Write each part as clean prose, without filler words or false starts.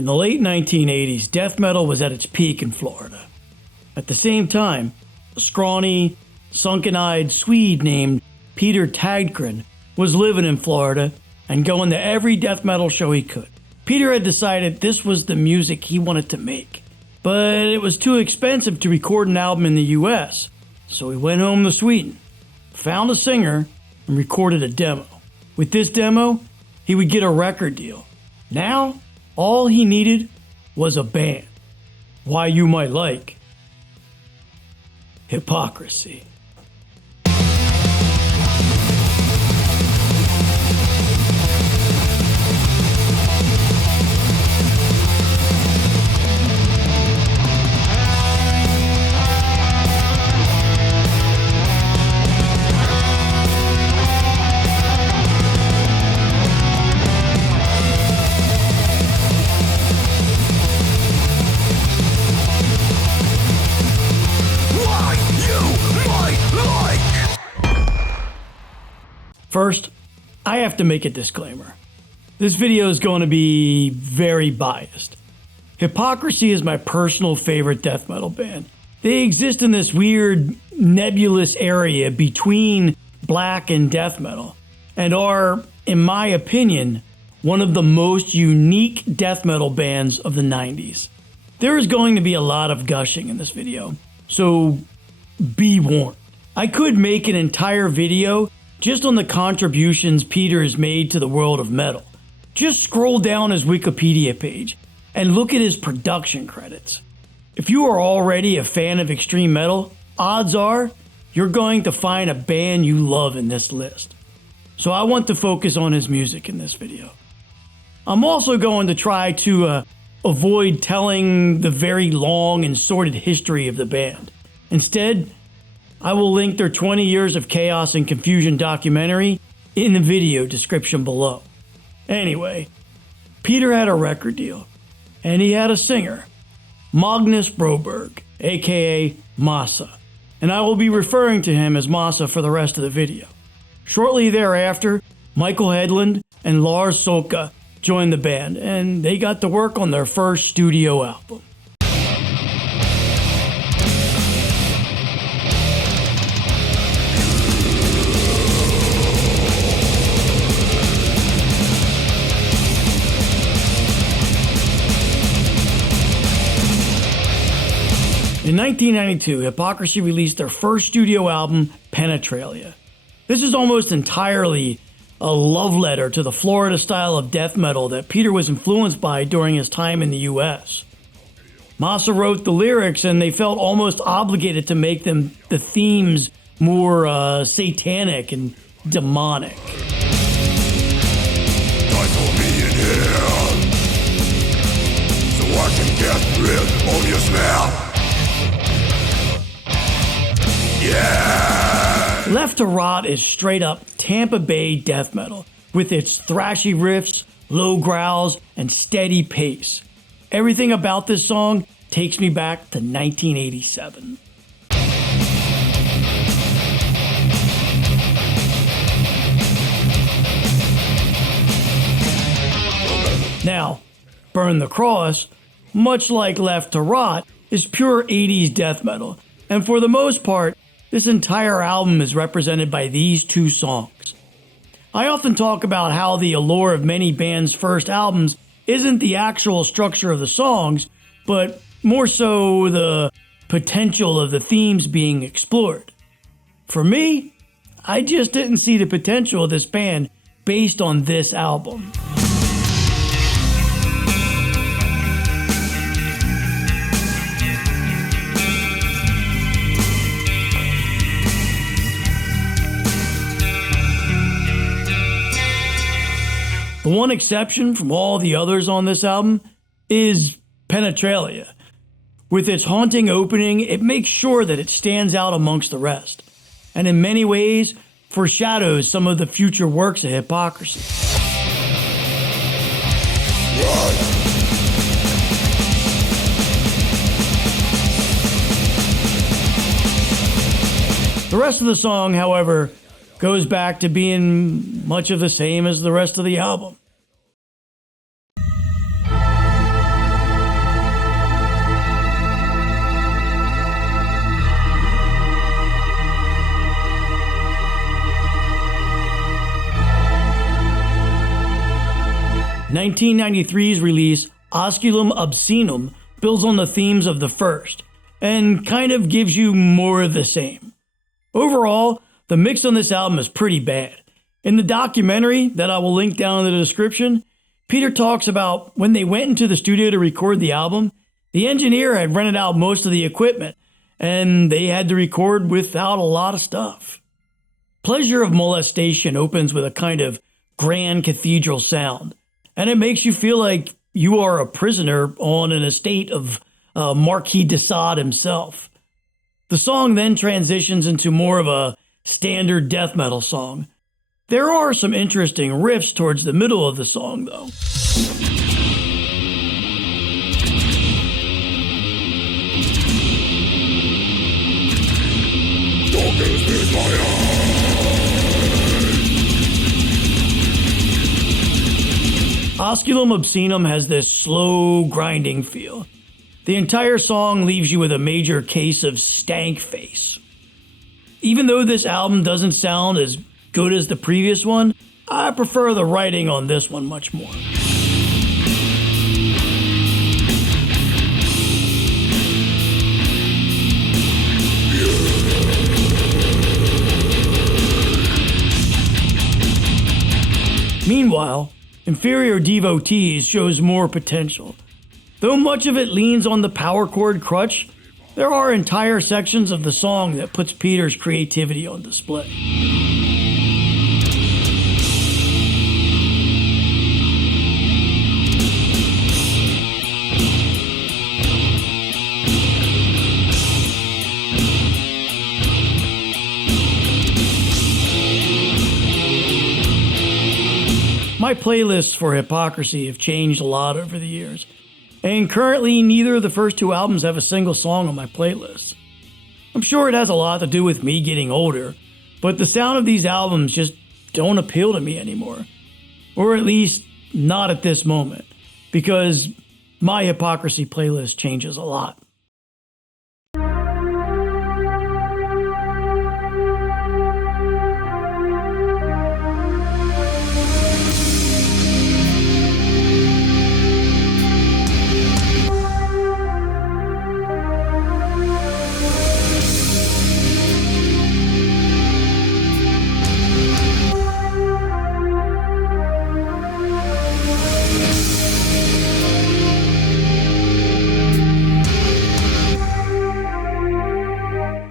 In the late 1980s, death metal was at its peak in Florida. At the same time, a scrawny, sunken-eyed Swede named Peter Taggren was living in Florida and going to every death metal show he could. Peter had decided this was the music he wanted to make, but it was too expensive to record an album in the US, so he went home to Sweden, found a singer, and recorded a demo. With this demo, he would get a record deal. Now, all he needed was a band. Why, you might like Hypocrisy. First, I have to make a disclaimer. This video is going to be very biased. Hypocrisy is my personal favorite death metal band. They exist in this weird, nebulous area between black and death metal, and are, in my opinion, one of the most unique death metal bands of the 90s. There is going to be a lot of gushing in this video, so be warned. I could make an entire video just on the contributions Peter has made to the world of metal. Just scroll down his Wikipedia page and look at his production credits. If you are already a fan of extreme metal, odds are you're going to find a band you love in this list. So I want to focus on his music in this video. I'm also going to try to avoid telling the very long and sordid history of the band. Instead, I will link their 20 Years of Chaos and Confusion documentary in the video description below. Anyway, Peter had a record deal, and he had a singer, Magnus Broberg, aka Massa, and I will be referring to him as Massa for the rest of the video. Shortly thereafter, Michael Hedlund and Lars Solka joined the band, and they got to work on their first studio album. In 1992, Hypocrisy released their first studio album, Penetralia. This is almost entirely a love letter to the Florida style of death metal that Peter was influenced by during his time in the US. Massa wrote the lyrics, and they felt almost obligated to make the themes more satanic and demonic. So I can get rid of your smell. Yeah. Left to Rot is straight up Tampa Bay death metal, with its thrashy riffs, low growls, and steady pace. Everything about this song takes me back to 1987. Now, Burn the Cross, much like Left to Rot, is pure 80s death metal, and for the most part, this entire album is represented by these two songs. I often talk about how the allure of many bands' first albums isn't the actual structure of the songs, but more so the potential of the themes being explored. For me, I just didn't see the potential of this band based on this album. The one exception from all the others on this album is Penetralia. With its haunting opening, it makes sure that it stands out amongst the rest, and in many ways foreshadows some of the future works of Hypocrisy. The rest of the song, however, goes back to being much of the same as the rest of the album. 1993's release, Osculum Obscenum, builds on the themes of the first, and kind of gives you more of the same. Overall, the mix on this album is pretty bad. In the documentary that I will link down in the description, Peter talks about when they went into the studio to record the album, the engineer had rented out most of the equipment, and they had to record without a lot of stuff. Pleasure of Molestation opens with a kind of grand cathedral sound, and it makes you feel like you are a prisoner on an estate of Marquis de Sade himself. The song then transitions into more of a standard death metal song. There are some interesting riffs towards the middle of the song, though. Osculum Obscenum has this slow, grinding feel. The entire song leaves you with a major case of stank face. Even though this album doesn't sound as good as the previous one, I prefer the writing on this one much more. Meanwhile, Inferior Devotees shows more potential. Though much of it leans on the power chord crutch, there are entire sections of the song that puts Peter's creativity on display. My playlists for Hypocrisy have changed a lot over the years, and currently neither of the first two albums have a single song on my playlist. I'm sure it has a lot to do with me getting older, but the sound of these albums just don't appeal to me anymore. Or at least, not at this moment, because my Hypocrisy playlist changes a lot.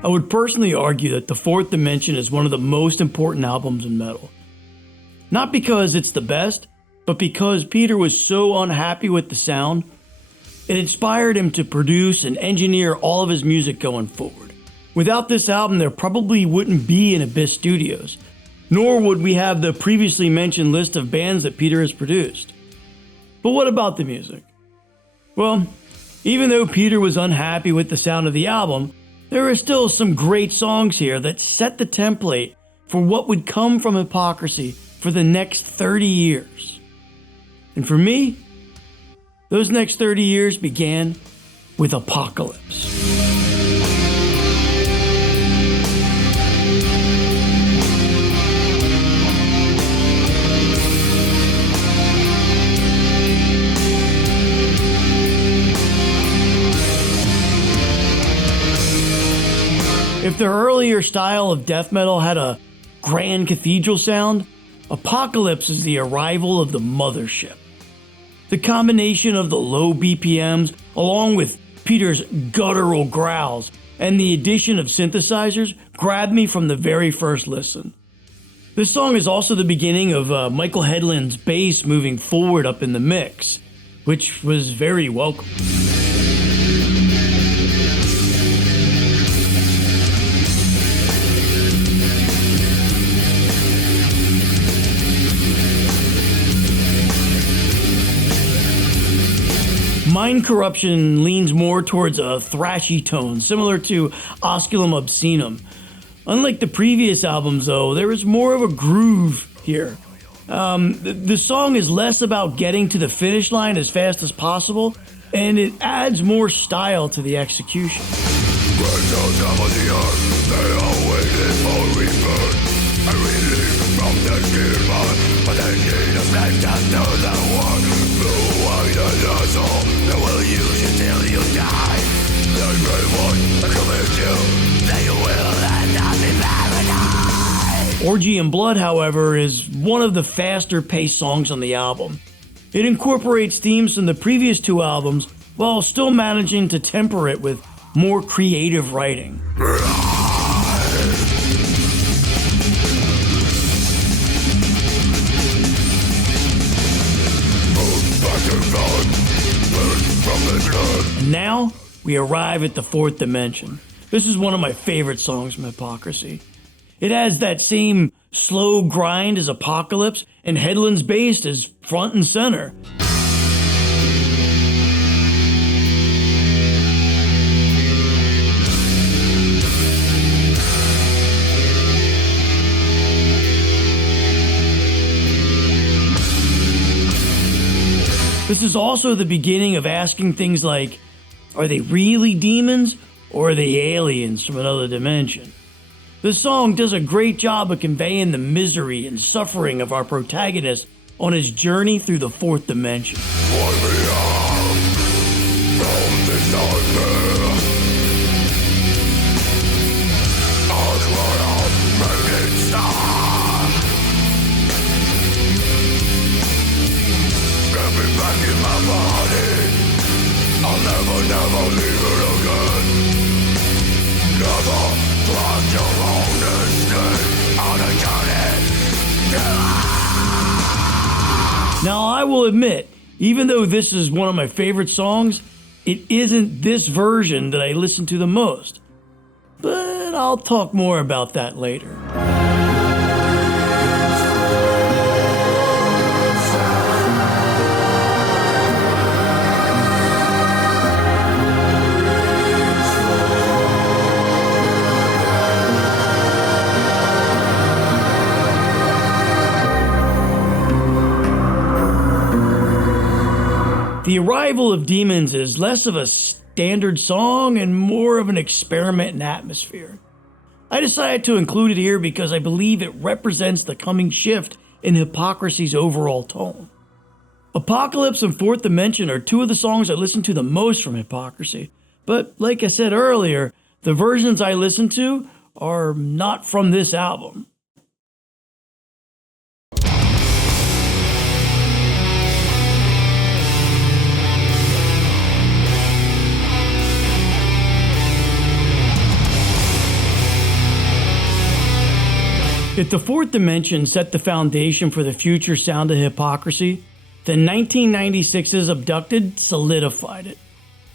I would personally argue that The Fourth Dimension is one of the most important albums in metal. Not because it's the best, but because Peter was so unhappy with the sound, it inspired him to produce and engineer all of his music going forward. Without this album, there probably wouldn't be an Abyss Studios, nor would we have the previously mentioned list of bands that Peter has produced. But what about the music? Well, even though Peter was unhappy with the sound of the album, there are still some great songs here that set the template for what would come from Hypocrisy for the next 30 years. And for me, those next 30 years began with Apocalypse. If the earlier style of death metal had a grand cathedral sound, Apocalypse is the arrival of the mothership. The combination of the low BPMs, along with Peter's guttural growls, and the addition of synthesizers grabbed me from the very first listen. This song is also the beginning of Michael Hedlund's bass moving forward up in the mix, which was very welcome. Mind Corruption leans more towards a thrashy tone, similar to Osculum Obscenum. Unlike the previous albums, though, there is more of a groove here. The song is less about getting to the finish line as fast as possible, and it adds more style to the execution. But they need us left to do the work. Orgy and Blood, however, is one of the faster-paced songs on the album. It incorporates themes from the previous two albums while still managing to temper it with more creative writing. And now, we arrive at the fourth dimension. This is one of my favorite songs from Hypocrisy. It has that same slow grind as Apocalypse, and Headland's bass is front and center. This is also the beginning of asking things like, are they really demons, or are they aliens from another dimension? This song does a great job of conveying the misery and suffering of our protagonist on his journey through the fourth dimension. I'll never leave it again. Never trust your honesty on a journey. Now, I will admit, even though this is one of my favorite songs, it isn't this version that I listen to the most. But I'll talk more about that later. The Arrival of Demons is less of a standard song and more of an experiment in atmosphere. I decided to include it here because I believe it represents the coming shift in Hypocrisy's overall tone. Apocalypse and Fourth Dimension are two of the songs I listen to the most from Hypocrisy, but like I said earlier, the versions I listen to are not from this album. If the Fourth Dimension set the foundation for the future sound of Hypocrisy, then 1996's Abducted solidified it.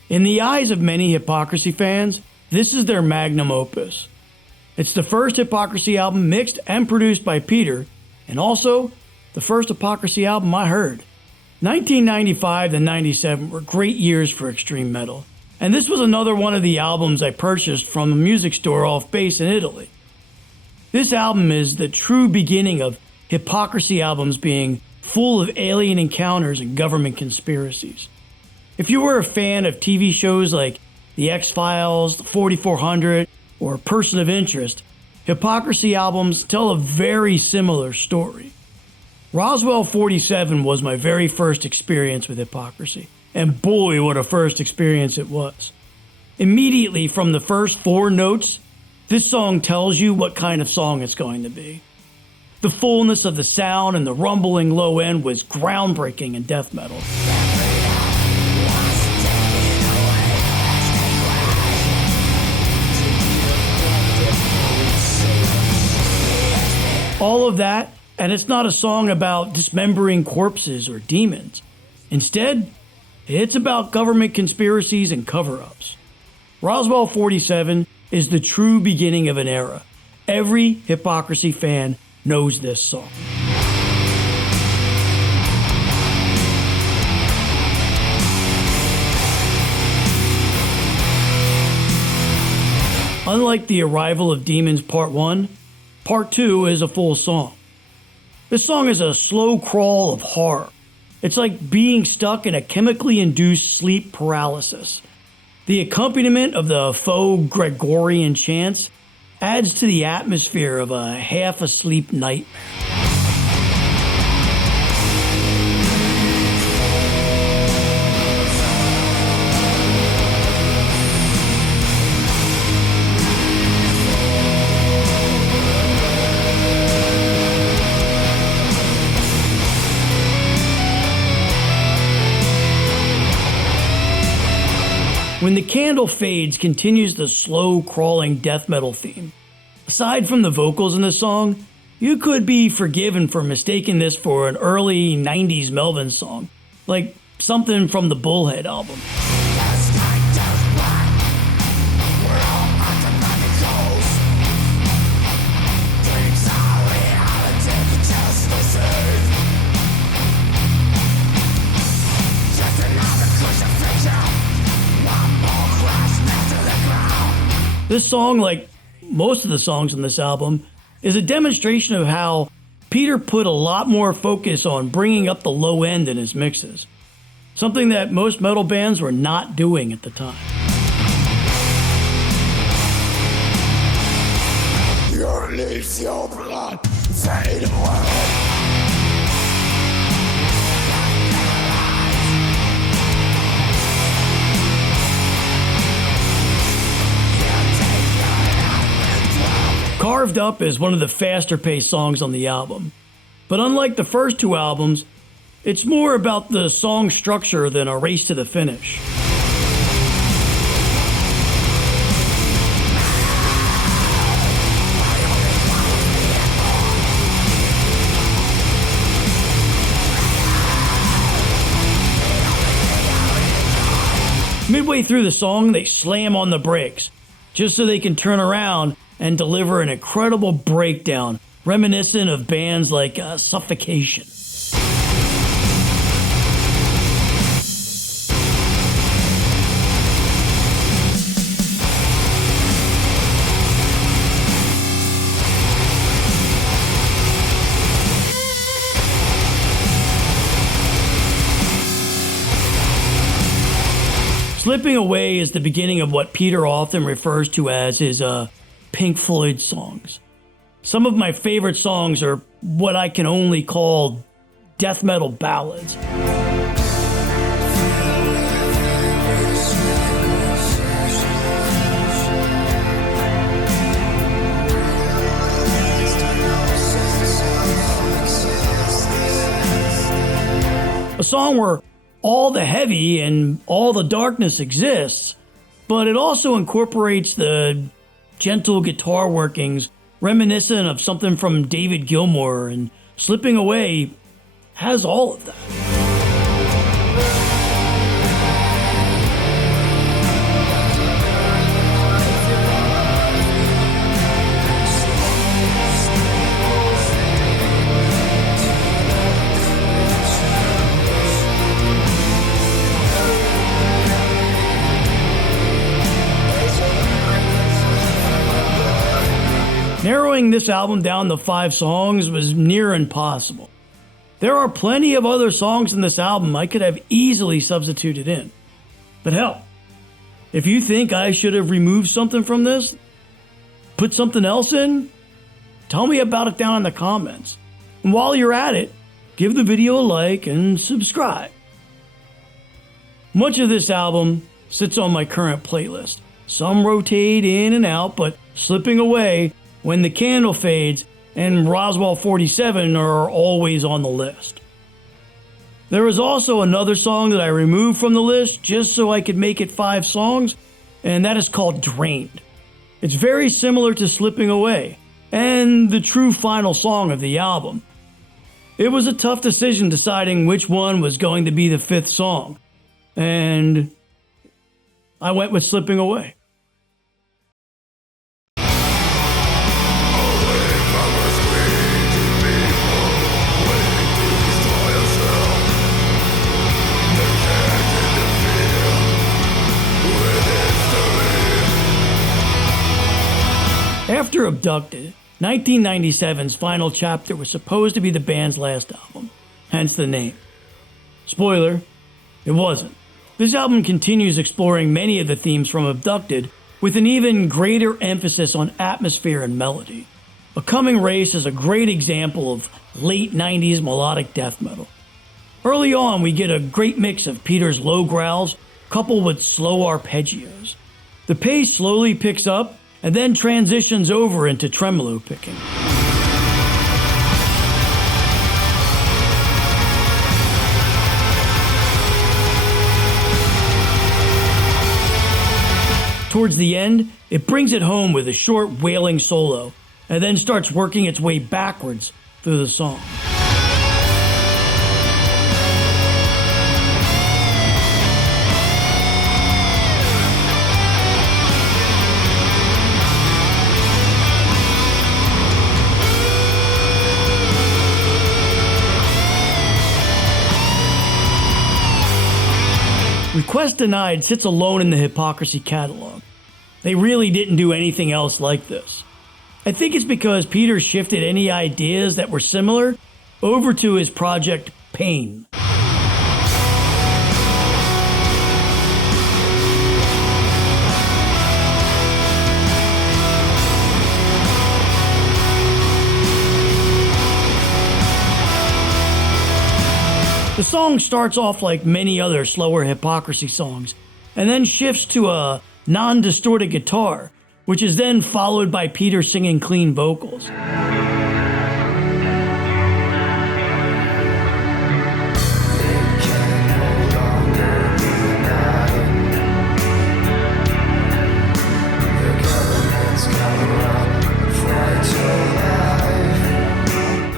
In the eyes of many Hypocrisy fans, this is their magnum opus. It's the first Hypocrisy album mixed and produced by Peter, and also the first Hypocrisy album I heard. 1995 and 97 were great years for extreme metal, and this was another one of the albums I purchased from a music store off base in Italy. This album is the true beginning of Hypocrisy albums being full of alien encounters and government conspiracies. If you were a fan of TV shows like The X-Files, The 4400, or Person of Interest, Hypocrisy albums tell a very similar story. Roswell 47 was my very first experience with Hypocrisy, and boy, what a first experience it was. Immediately from the first 4 notes, this song tells you what kind of song it's going to be. The fullness of the sound and the rumbling low end was groundbreaking in death metal. All of that, and it's not a song about dismembering corpses or demons. Instead, it's about government conspiracies and cover-ups. Roswell 47 is the true beginning of an era. Every Hypocrisy fan knows this song. Unlike The Arrival of Demons Part 1, Part 2 is a full song. This song is a slow crawl of horror. It's like being stuck in a chemically induced sleep paralysis. The accompaniment of the faux Gregorian chants adds to the atmosphere of a half-asleep nightmare. When the candle fades continues the slow crawling death metal theme. Aside from the vocals in the song, you could be forgiven for mistaking this for an early 90s Melvin song, like something from the Bullhead album. This song, like most of the songs on this album, is a demonstration of how Peter put a lot more focus on bringing up the low end in his mixes, something that most metal bands were not doing at the time. Your leaves, your blood fade away. Carved Up is one of the faster paced songs on the album, but unlike the first two albums, it's more about the song structure than a race to the finish. Midway through the song, they slam on the brakes, just so they can turn around and deliver an incredible breakdown, reminiscent of bands like Suffocation. Slipping Away is the beginning of what Peter often refers to as his Pink Floyd songs. Some of my favorite songs are what I can only call death metal ballads. A song where all the heavy and all the darkness exists, but it also incorporates the gentle guitar workings reminiscent of something from David Gilmour, and Slipping Away has all of that. Narrowing this album down to 5 songs was near impossible. There are plenty of other songs in this album I could have easily substituted in. But hell, if you think I should have removed something from this, put something else in, tell me about it down in the comments. And while you're at it, give the video a like and subscribe. Much of this album sits on my current playlist. Some rotate in and out, but Slipping Away, When the Candle Fades, and Roswell 47 are always on the list. There is also another song that I removed from the list just so I could make it 5 songs, and that is called Drained. It's very similar to Slipping Away, and the true final song of the album. It was a tough decision deciding which one was going to be the 5th song, and I went with Slipping Away. After Abducted, 1997's final chapter was supposed to be the band's last album, hence the name. Spoiler, it wasn't. This album continues exploring many of the themes from Abducted with an even greater emphasis on atmosphere and melody. A Coming Race is a great example of late 90s melodic death metal. Early on, we get a great mix of Peter's low growls coupled with slow arpeggios. The pace slowly picks up and then transitions over into tremolo picking. Towards the end, it brings it home with a short wailing solo, and then starts working its way backwards through the song. Request Denied sits alone in the Hypocrisy catalog. They really didn't do anything else like this. I think it's because Peter shifted any ideas that were similar over to his project Pain. The song starts off like many other slower Hypocrisy songs, and then shifts to a non-distorted guitar, which is then followed by Peter singing clean vocals.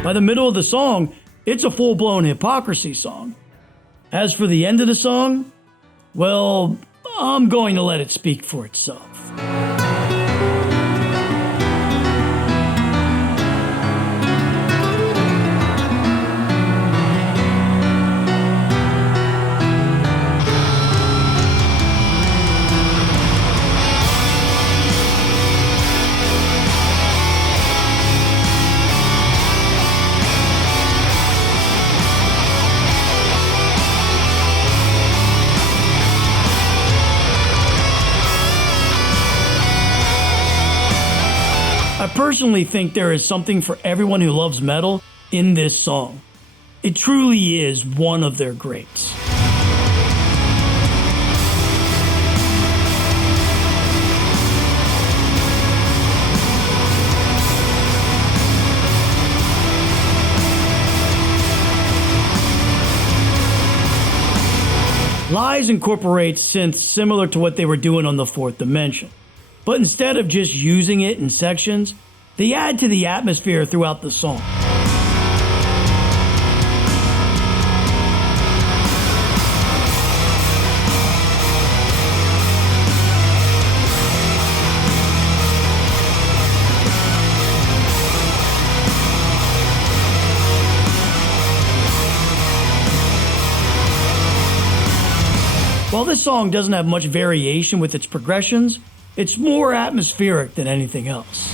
By the middle of the song, it's a full-blown Hypocrisy song. As for the end of the song, well, I'm going to let it speak for itself. I personally think there is something for everyone who loves metal in this song. It truly is one of their greats. Lies incorporates synths similar to what they were doing on the Fourth Dimension. But instead of just using it in sections, they add to the atmosphere throughout the song. While this song doesn't have much variation with its progressions, it's more atmospheric than anything else.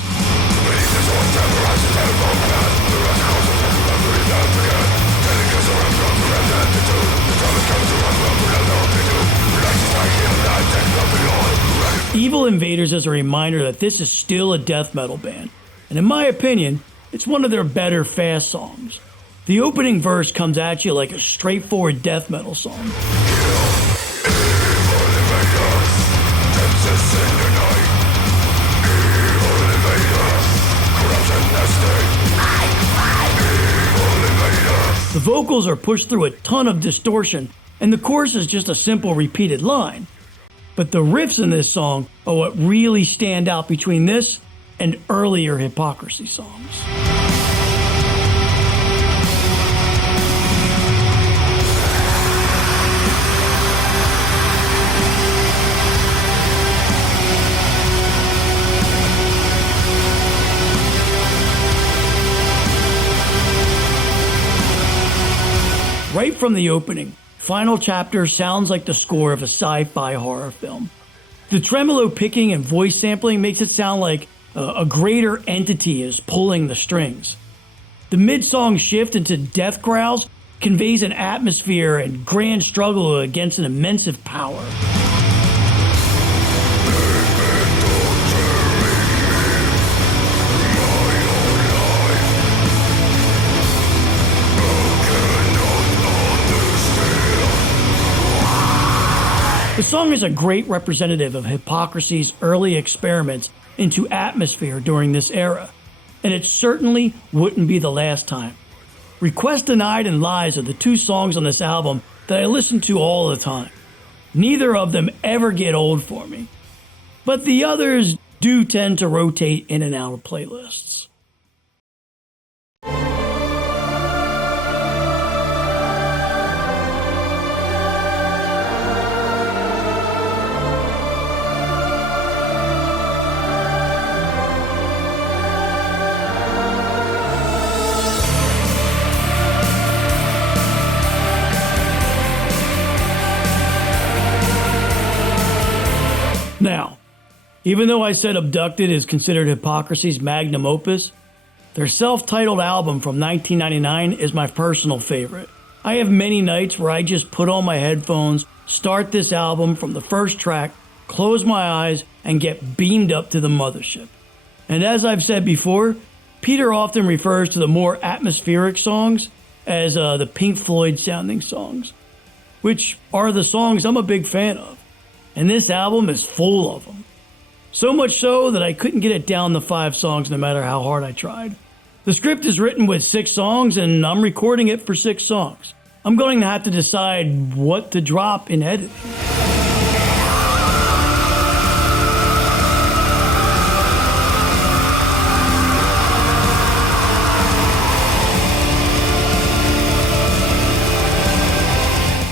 Evil Invaders is a reminder that this is still a death metal band, and in my opinion, it's one of their better fast songs. The opening verse comes at you like a straightforward death metal song. The vocals are pushed through a ton of distortion, and the chorus is just a simple repeated line. But the riffs in this song are what really stand out between this and earlier Hypocrisy songs. Right from the opening, Final Chapter sounds like the score of a sci-fi horror film. The tremolo picking and voice sampling makes it sound like a greater entity is pulling the strings. The mid-song shift into death growls conveys an atmosphere and grand struggle against an immense power. The song is a great representative of Hypocrisy's early experiments into atmosphere during this era, and it certainly wouldn't be the last time. Request Denied and Lies are the two songs on this album that I listen to all the time. Neither of them ever get old for me. but the others do tend to rotate in and out of playlists. Now, even though I said Abducted is considered Hypocrisy's magnum opus, their self-titled album from 1999 is my personal favorite. I have many nights where I just put on my headphones, start this album from the first track, close my eyes, and get beamed up to the mothership. And as I've said before, Peter often refers to the more atmospheric songs as the Pink Floyd sounding songs, which are the songs I'm a big fan of. And this album is full of them. So much so that I couldn't get it down to 5 songs no matter how hard I tried. The script is written with 6 songs and I'm recording it for 6 songs. I'm going to have to decide what to drop in editing.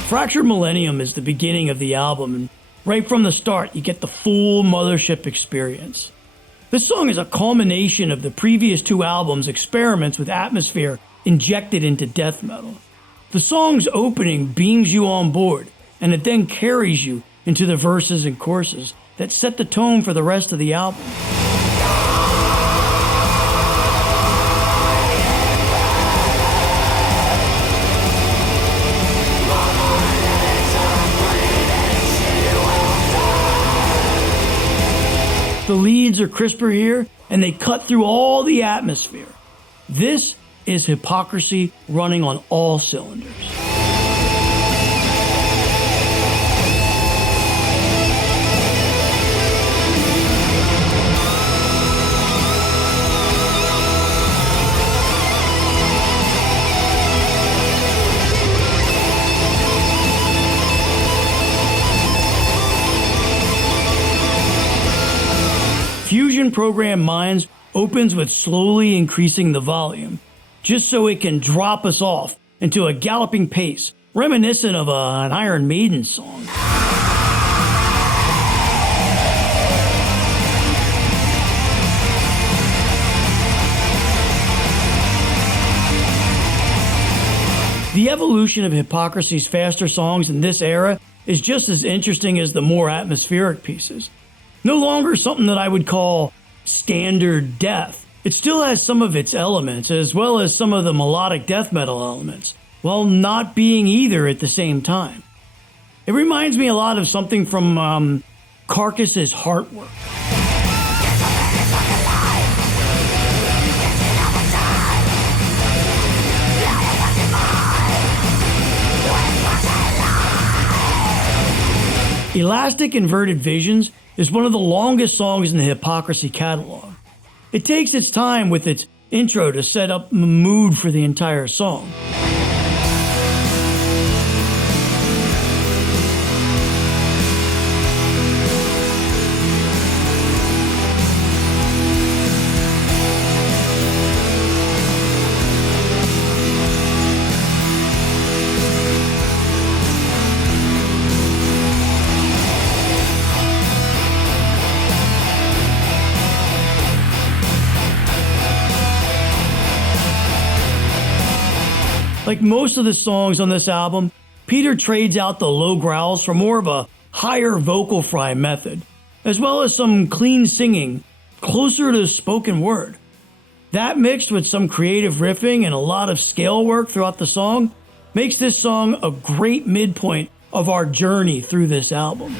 Fractured Millennium is the beginning of the album, and right from the start, you get the full mothership experience. This song is a culmination of the previous 2 albums' experiments with atmosphere injected into death metal. The song's opening beams you on board, and it then carries you into the verses and choruses that set the tone for the rest of the album. The leads are crisper here, and they cut through all the atmosphere. This is Hypocrisy running on all cylinders. Fusion Program Minds opens with slowly increasing the volume, just so it can drop us off into a galloping pace, reminiscent of an Iron Maiden song. The evolution of Hypocrisy's faster songs in this era is just as interesting as the more atmospheric pieces. No longer something that I would call standard death. It still has some of its elements, as well as some of the melodic death metal elements, while not being either at the same time. It reminds me a lot of something from Carcass's Heartwork. Elastic Inverted Visions is one of the longest songs in the Hypocrisy catalog. It takes its time with its intro to set up the mood for the entire song. Like most of the songs on this album, Peter trades out the low growls for more of a higher vocal fry method, as well as some clean singing, closer to spoken word. That mixed with some creative riffing and a lot of scale work throughout the song makes this song a great midpoint of our journey through this album.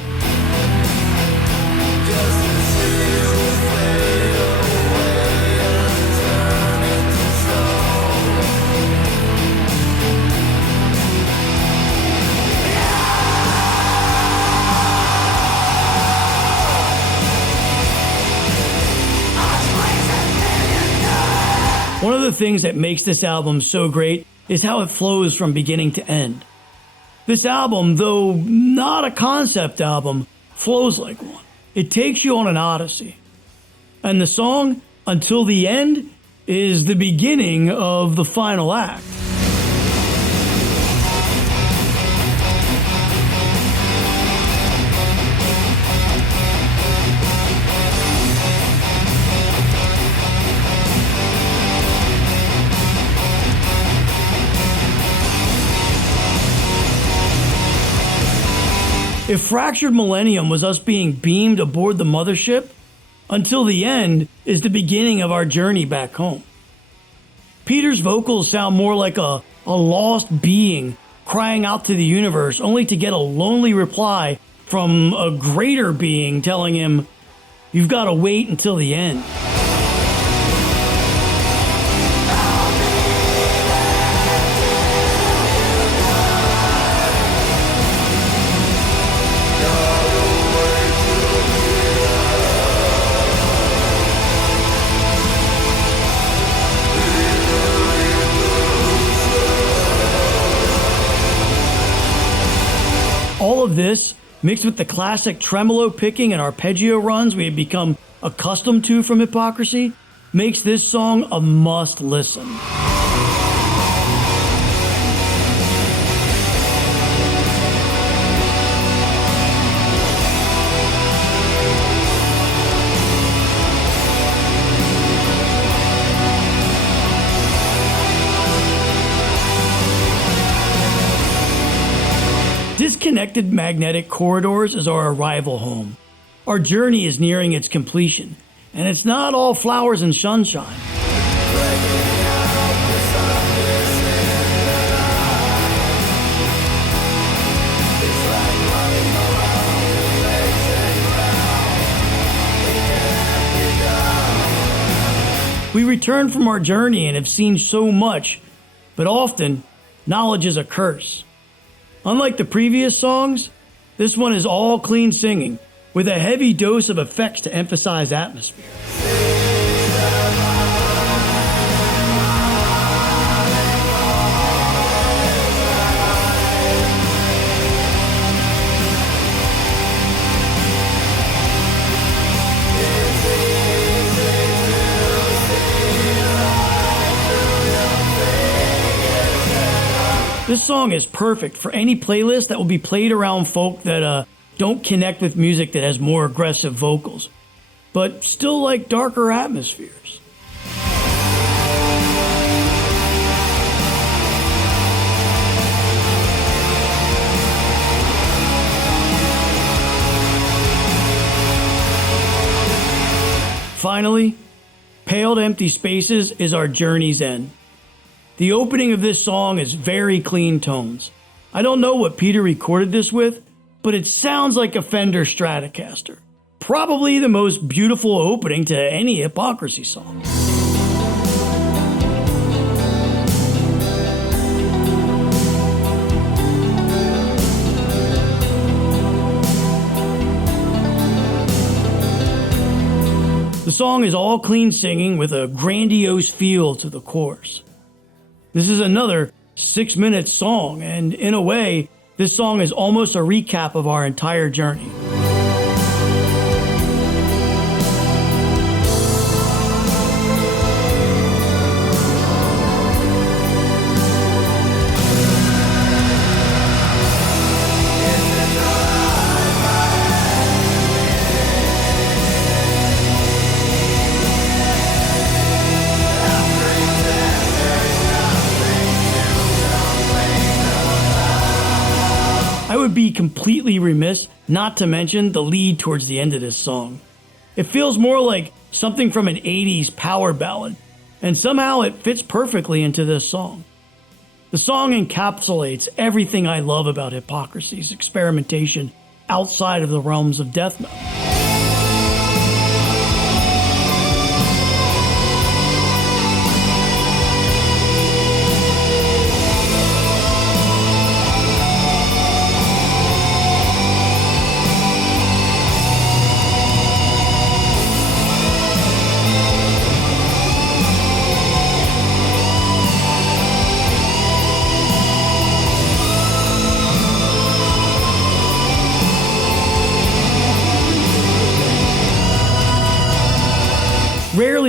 One of the things that makes this album so great is how it flows from beginning to end. This album, though not a concept album, flows like one. It takes you on an odyssey. And the song, Until the End, is the beginning of the final act. If Fractured Millennium was us being beamed aboard the mothership, Until the End is the beginning of our journey back home. Peter's vocals sound more like a lost being crying out to the universe, only to get a lonely reply from a greater being telling him, "You've got to wait until the end." All of this, mixed with the classic tremolo picking and arpeggio runs we have become accustomed to from Hypocrisy, makes this song a must listen. Disconnected magnetic corridors is our arrival home. Our journey is nearing its completion, and it's not all flowers and sunshine. We return from our journey and have seen so much, but often, knowledge is a curse. Unlike the previous songs, this one is all clean singing, with a heavy dose of effects to emphasize atmosphere. This song is perfect for any playlist that will be played around folk that don't connect with music that has more aggressive vocals, but still like darker atmospheres. Finally, Pale to Empty Spaces is our journey's end. The opening of this song is very clean tones. I don't know what Peter recorded this with, but it sounds like a Fender Stratocaster. Probably the most beautiful opening to any Hypocrisy song. The song is all clean singing with a grandiose feel to the chorus. This is another 6-minute song, and in a way, this song is almost a recap of our entire journey. I would be completely remiss not to mention the lead towards the end of this song. It feels more like something from an 80s power ballad, and somehow it fits perfectly into this song. The song encapsulates everything I love about Hypocrisy's experimentation outside of the realms of death metal.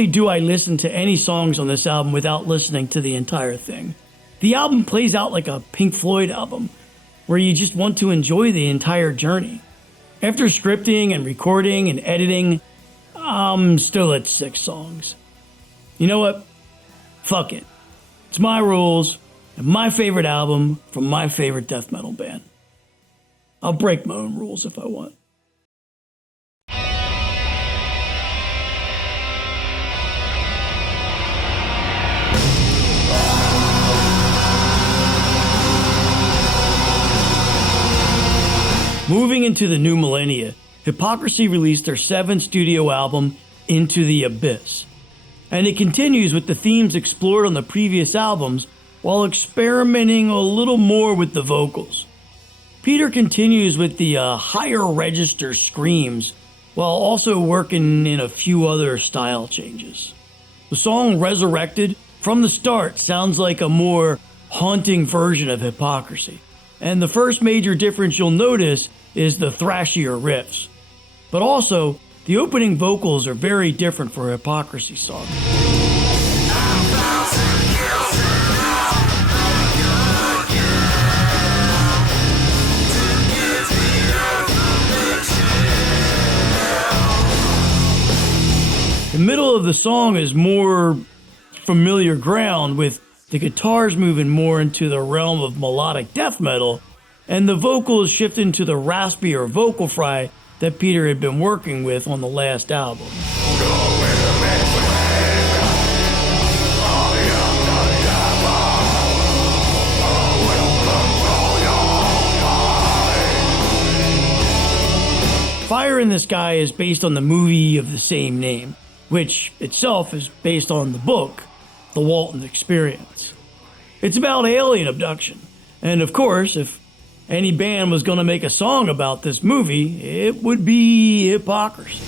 rarely do I listen to any songs on this album without listening to the entire thing. The album plays out like a Pink Floyd album, where you just want to enjoy the entire journey. After scripting and recording and editing, I'm still at 6 songs. You know what? Fuck it. It's my rules and my favorite album from my favorite death metal band. I'll break my own rules if I want. Moving into the new millennia, Hypocrisy released their 7th studio album, Into the Abyss. And it continues with the themes explored on the previous albums while experimenting a little more with the vocals. Peter continues with the higher register screams while also working in a few other style changes. The song Resurrected, from the start, sounds like a more haunting version of Hypocrisy. And the first major difference you'll notice is the thrashier riffs. But also, the opening vocals are very different for a Hypocrisy song. The middle of the song is more familiar ground, with the guitars moving more into the realm of melodic death metal, and the vocals shift into the raspier vocal fry that Peter had been working with on the last album. Fire in the Sky is based on the movie of the same name, which itself is based on the book, The Walton Experience. It's about alien abduction, and of course, if any band was going to make a song about this movie, it would be Hypocrisy.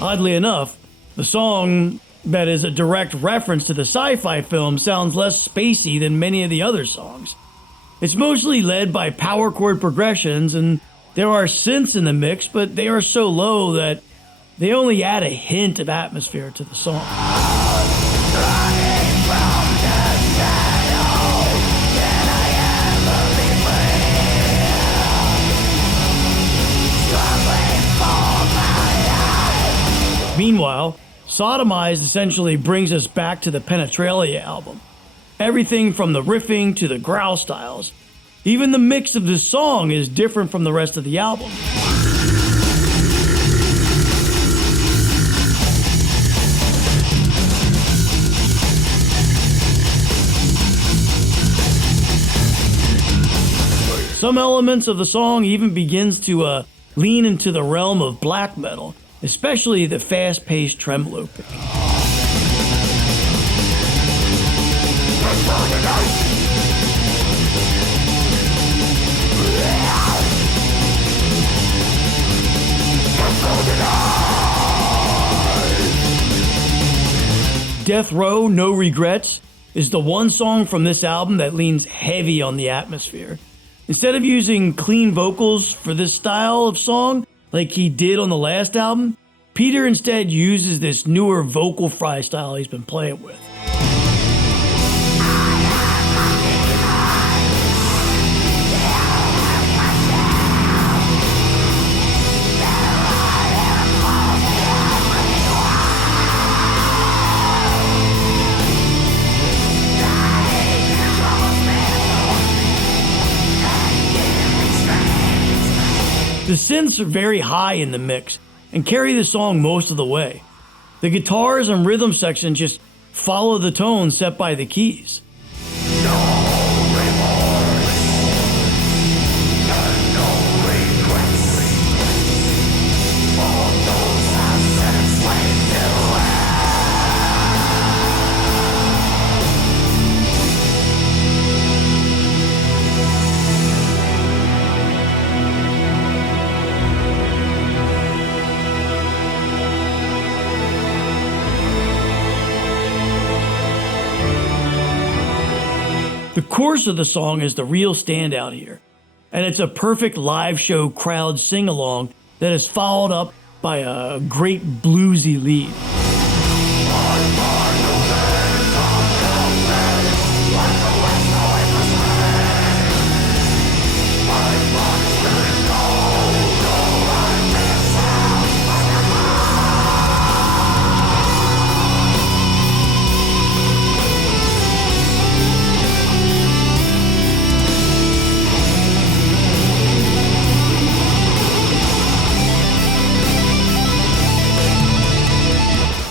Oddly enough, the song that is a direct reference to the sci-fi film sounds less spacey than many of the other songs. It's mostly led by power chord progressions, and there are synths in the mix, but they are so low that they only add a hint of atmosphere to the song. Meanwhile, Sodomized essentially brings us back to the Penetralia album. Everything from the riffing to the growl styles. Even the mix of this song is different from the rest of the album. Some elements of the song even begins to lean into the realm of black metal, especially the fast-paced tremolo pick. Death Row, No Regrets is the one song from this album that leans heavy on the atmosphere. Instead of using clean vocals for this style of song, like he did on the last album, Peter instead uses this newer vocal fry style he's been playing with. The synths are very high in the mix and carry the song most of the way. The guitars and rhythm section just follow the tone set by the keys. chorus of the song is the real standout here, and it's a perfect live show crowd sing-along that is followed up by a great bluesy lead.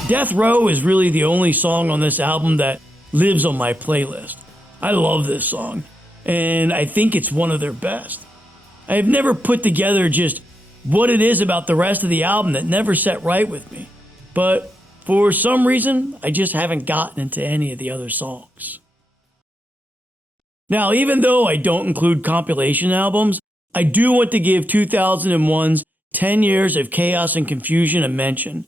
Death Row is really the only song on this album that lives on my playlist. I love this song, and I think it's one of their best. I've never put together just what it is about the rest of the album that never set right with me, but for some reason, I just haven't gotten into any of the other songs. Now, even though I don't include compilation albums, I do want to give 2001's 10 Years of Chaos and Confusion a mention.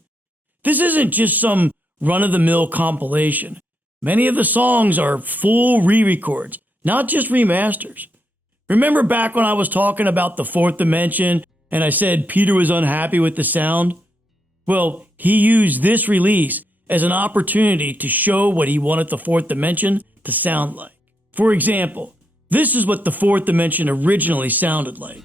This isn't just some run-of-the-mill compilation. Many of the songs are full re-records, not just remasters. Remember back when I was talking about the Fourth Dimension and I said Peter was unhappy with the sound? Well, he used this release as an opportunity to show what he wanted the Fourth Dimension to sound like. For example, this is what the Fourth Dimension originally sounded like.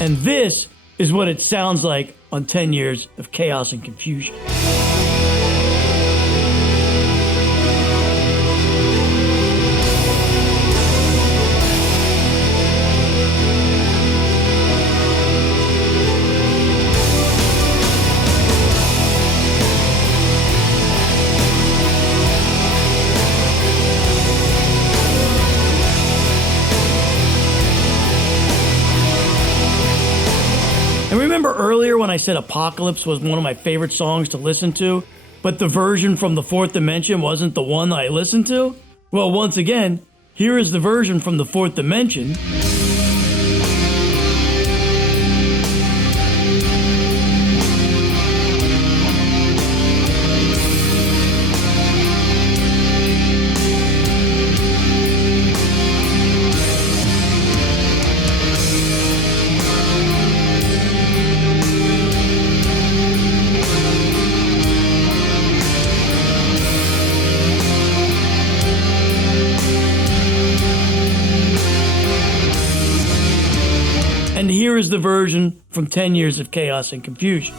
And this is what it sounds like on 10 Years of Chaos and Confusion. And remember earlier when I said Apocalypse was one of my favorite songs to listen to, but the version from the Fourth Dimension wasn't the one that I listened to? Well, once again, here is the version from the Fourth Dimension. And here is the version from 10 Years of Chaos and Confusion.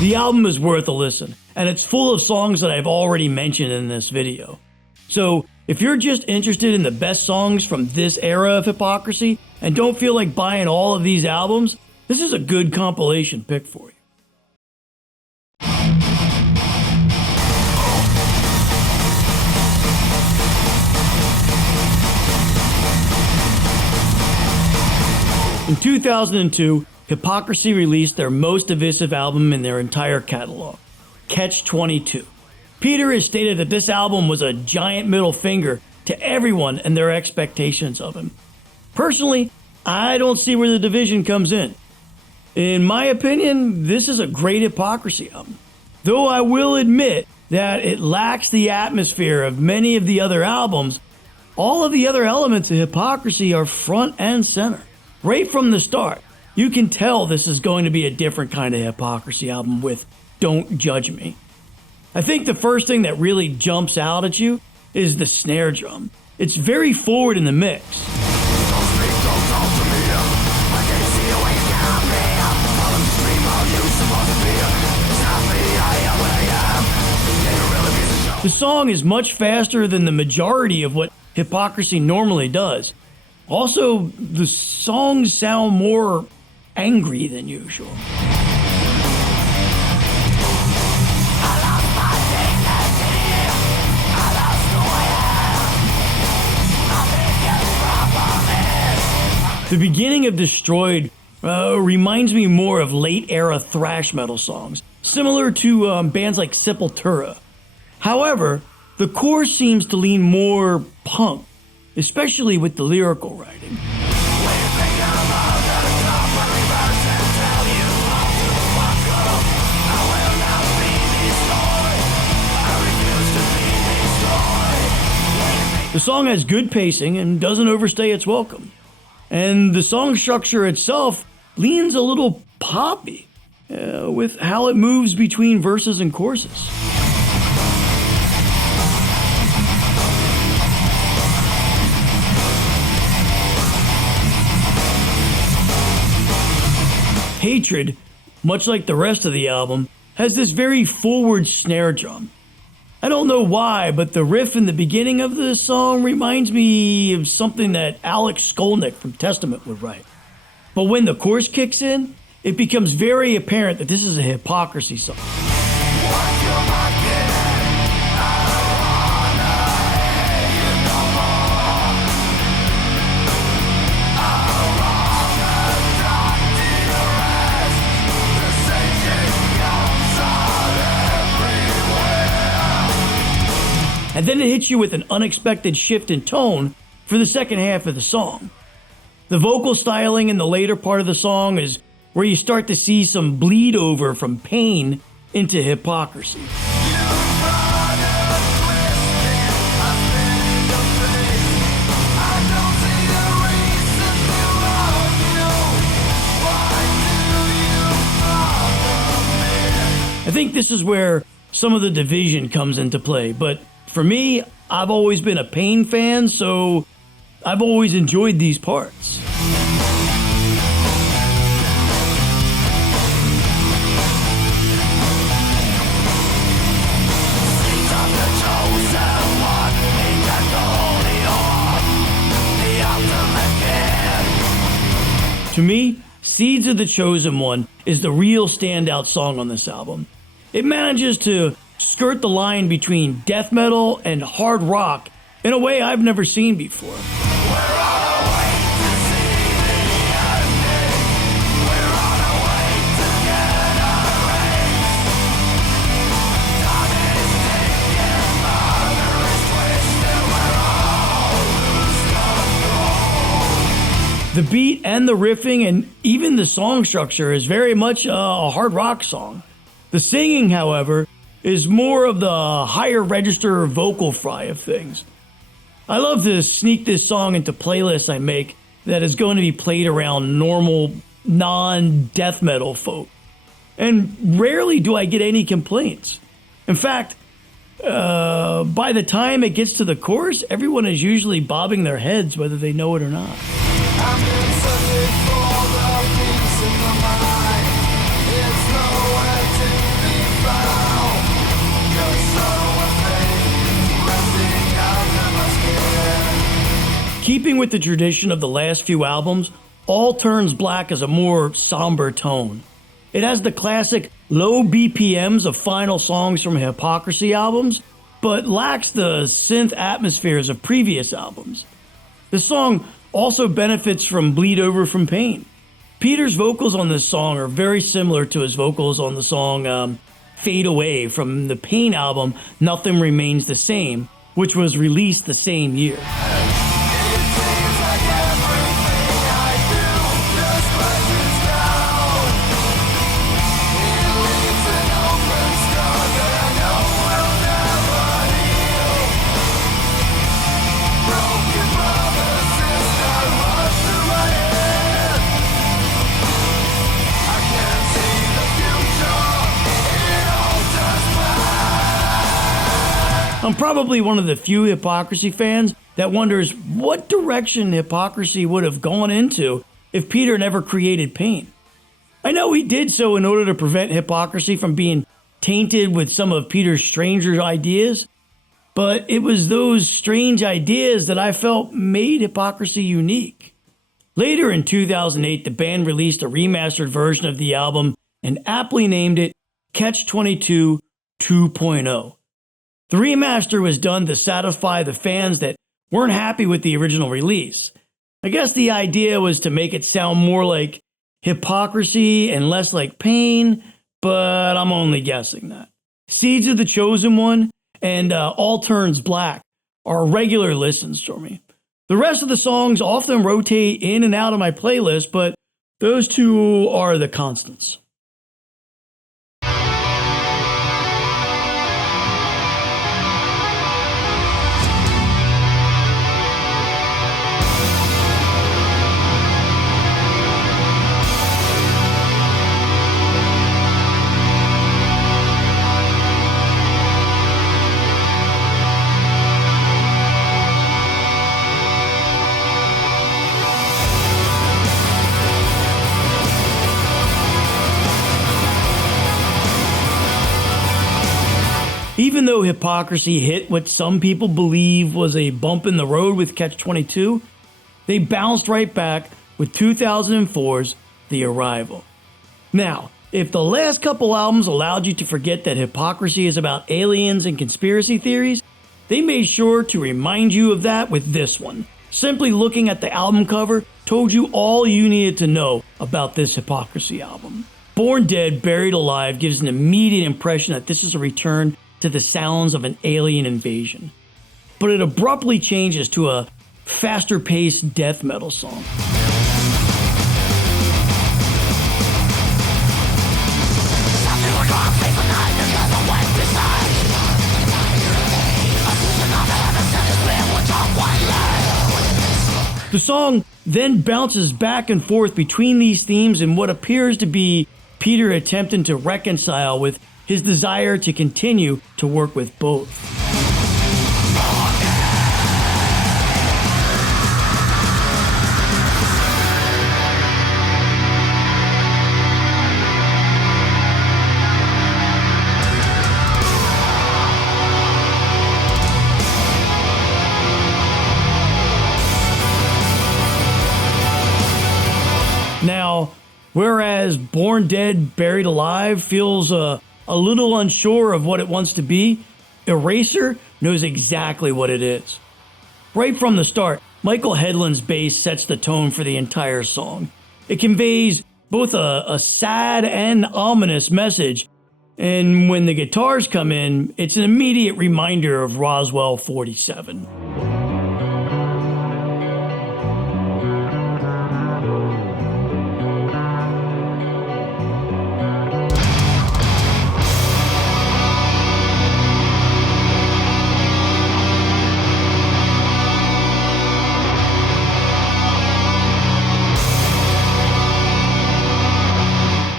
The album is worth a listen, and it's full of songs that I've already mentioned in this video. So, if you're just interested in the best songs from this era of Hypocrisy and don't feel like buying all of these albums, this is a good compilation pick for you. In 2002, Hypocrisy released their most divisive album in their entire catalog, Catch-22. Peter has stated that this album was a giant middle finger to everyone and their expectations of him. Personally, I don't see where the division comes in. In my opinion, this is a great Hypocrisy album, though I will admit that it lacks the atmosphere of many of the other albums. All of the other elements of Hypocrisy are front and center. Right from the start, you can tell this is going to be a different kind of Hypocrisy album with Don't Judge Me. I think the first thing that really jumps out at you is the snare drum. It's very forward in the mix. Don't speak, don't talk to me. I can't see you when you The song is much faster than the majority of what Hypocrisy normally does. Also, the songs sound more angry than usual. The beginning of Destroyed reminds me more of late-era thrash metal songs, similar to bands like Sepultura. However, the chorus seems to lean more punk, especially with the lyrical writing. The song has good pacing and doesn't overstay its welcome. And the song structure itself leans a little poppy with how it moves between verses and choruses. Hatred, much like the rest of the album, has this very forward snare drum. I don't know why, but the riff in the beginning of the song reminds me of something that Alex Skolnick from Testament would write. But when the chorus kicks in, it becomes very apparent that this is a Hypocrisy song. And then it hits you with an unexpected shift in tone for the second half of the song. The vocal styling in the later part of the song is where you start to see some bleed over from Pain into Hypocrisy. I think this is where some of the division comes into play, but for me, I've always been a Pain fan, so I've always enjoyed these parts. To me, Seeds of the Chosen One is the real standout song on this album. It manages to skirt the line between death metal and hard rock in a way I've never seen before. The beat and the riffing and even the song structure is very much a hard rock song. The singing, however, is more of the higher register vocal fry of things. I love to sneak this song into playlists I make that is going to be played around normal, non-death metal folk. And rarely do I get any complaints. In fact, by the time it gets to the chorus, everyone is usually bobbing their heads whether they know it or not. I've been searching for the peace in my mind. It's nowhere to be found. Just so resting out of my skin. Keeping with the tradition of the last few albums, All Turns Black is a more somber tone. It has the classic low BPMs of final songs from Hypocrisy albums, but lacks the synth atmospheres of previous albums. The song also benefits from bleed over from Pain. Peter's vocals on this song are very similar to his vocals on the song Fade Away from the Pain album Nothing Remains the Same, which was released the same year. I'm probably one of the few Hypocrisy fans that wonders what direction Hypocrisy would have gone into if Peter never created Pain. I know he did so in order to prevent Hypocrisy from being tainted with some of Peter's stranger ideas, But it was those strange ideas that I felt made Hypocrisy unique. Later in 2008, the band released a remastered version of the album and aptly named it Catch-22 2.0. The remaster was done to satisfy the fans that weren't happy with the original release. I guess the idea was to make it sound more like Hypocrisy and less like Pain, but I'm only guessing that. Seeds of the Chosen One and All Turns Black are regular listens for me. The rest of the songs often rotate in and out of my playlist, but those two are the constants. Even though Hypocrisy hit what some people believe was a bump in the road with Catch-22, they bounced right back with 2004's The Arrival. Now, if the last couple albums allowed you to forget that Hypocrisy is about aliens and conspiracy theories, they made sure to remind you of that with this one. Simply looking at the album cover told you all you needed to know about this Hypocrisy album. Born Dead, Buried Alive gives an immediate impression that this is a return to the sounds of an alien invasion. But it abruptly changes to a faster-paced death metal song. The song then bounces back and forth between these themes in what appears to be Peter attempting to reconcile with his desire to continue to work with both. Now, whereas Born Dead, Buried Alive feels a little unsure of what it wants to be, Eraser knows exactly what it is. Right from the start, Michael Hedlund's bass sets the tone for the entire song. It conveys both a sad and ominous message, and when the guitars come in, it's an immediate reminder of Roswell 47.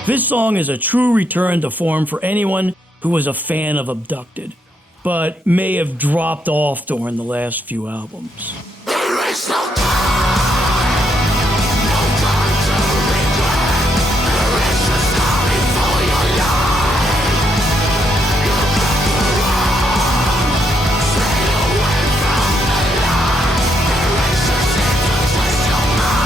This song is a true return to form for anyone who was a fan of Abducted, but may have dropped off during the last few albums. There is no time, no time to regret. There is a story for your life. You got to run, stay away from the light. Erasers seem to twist your mind.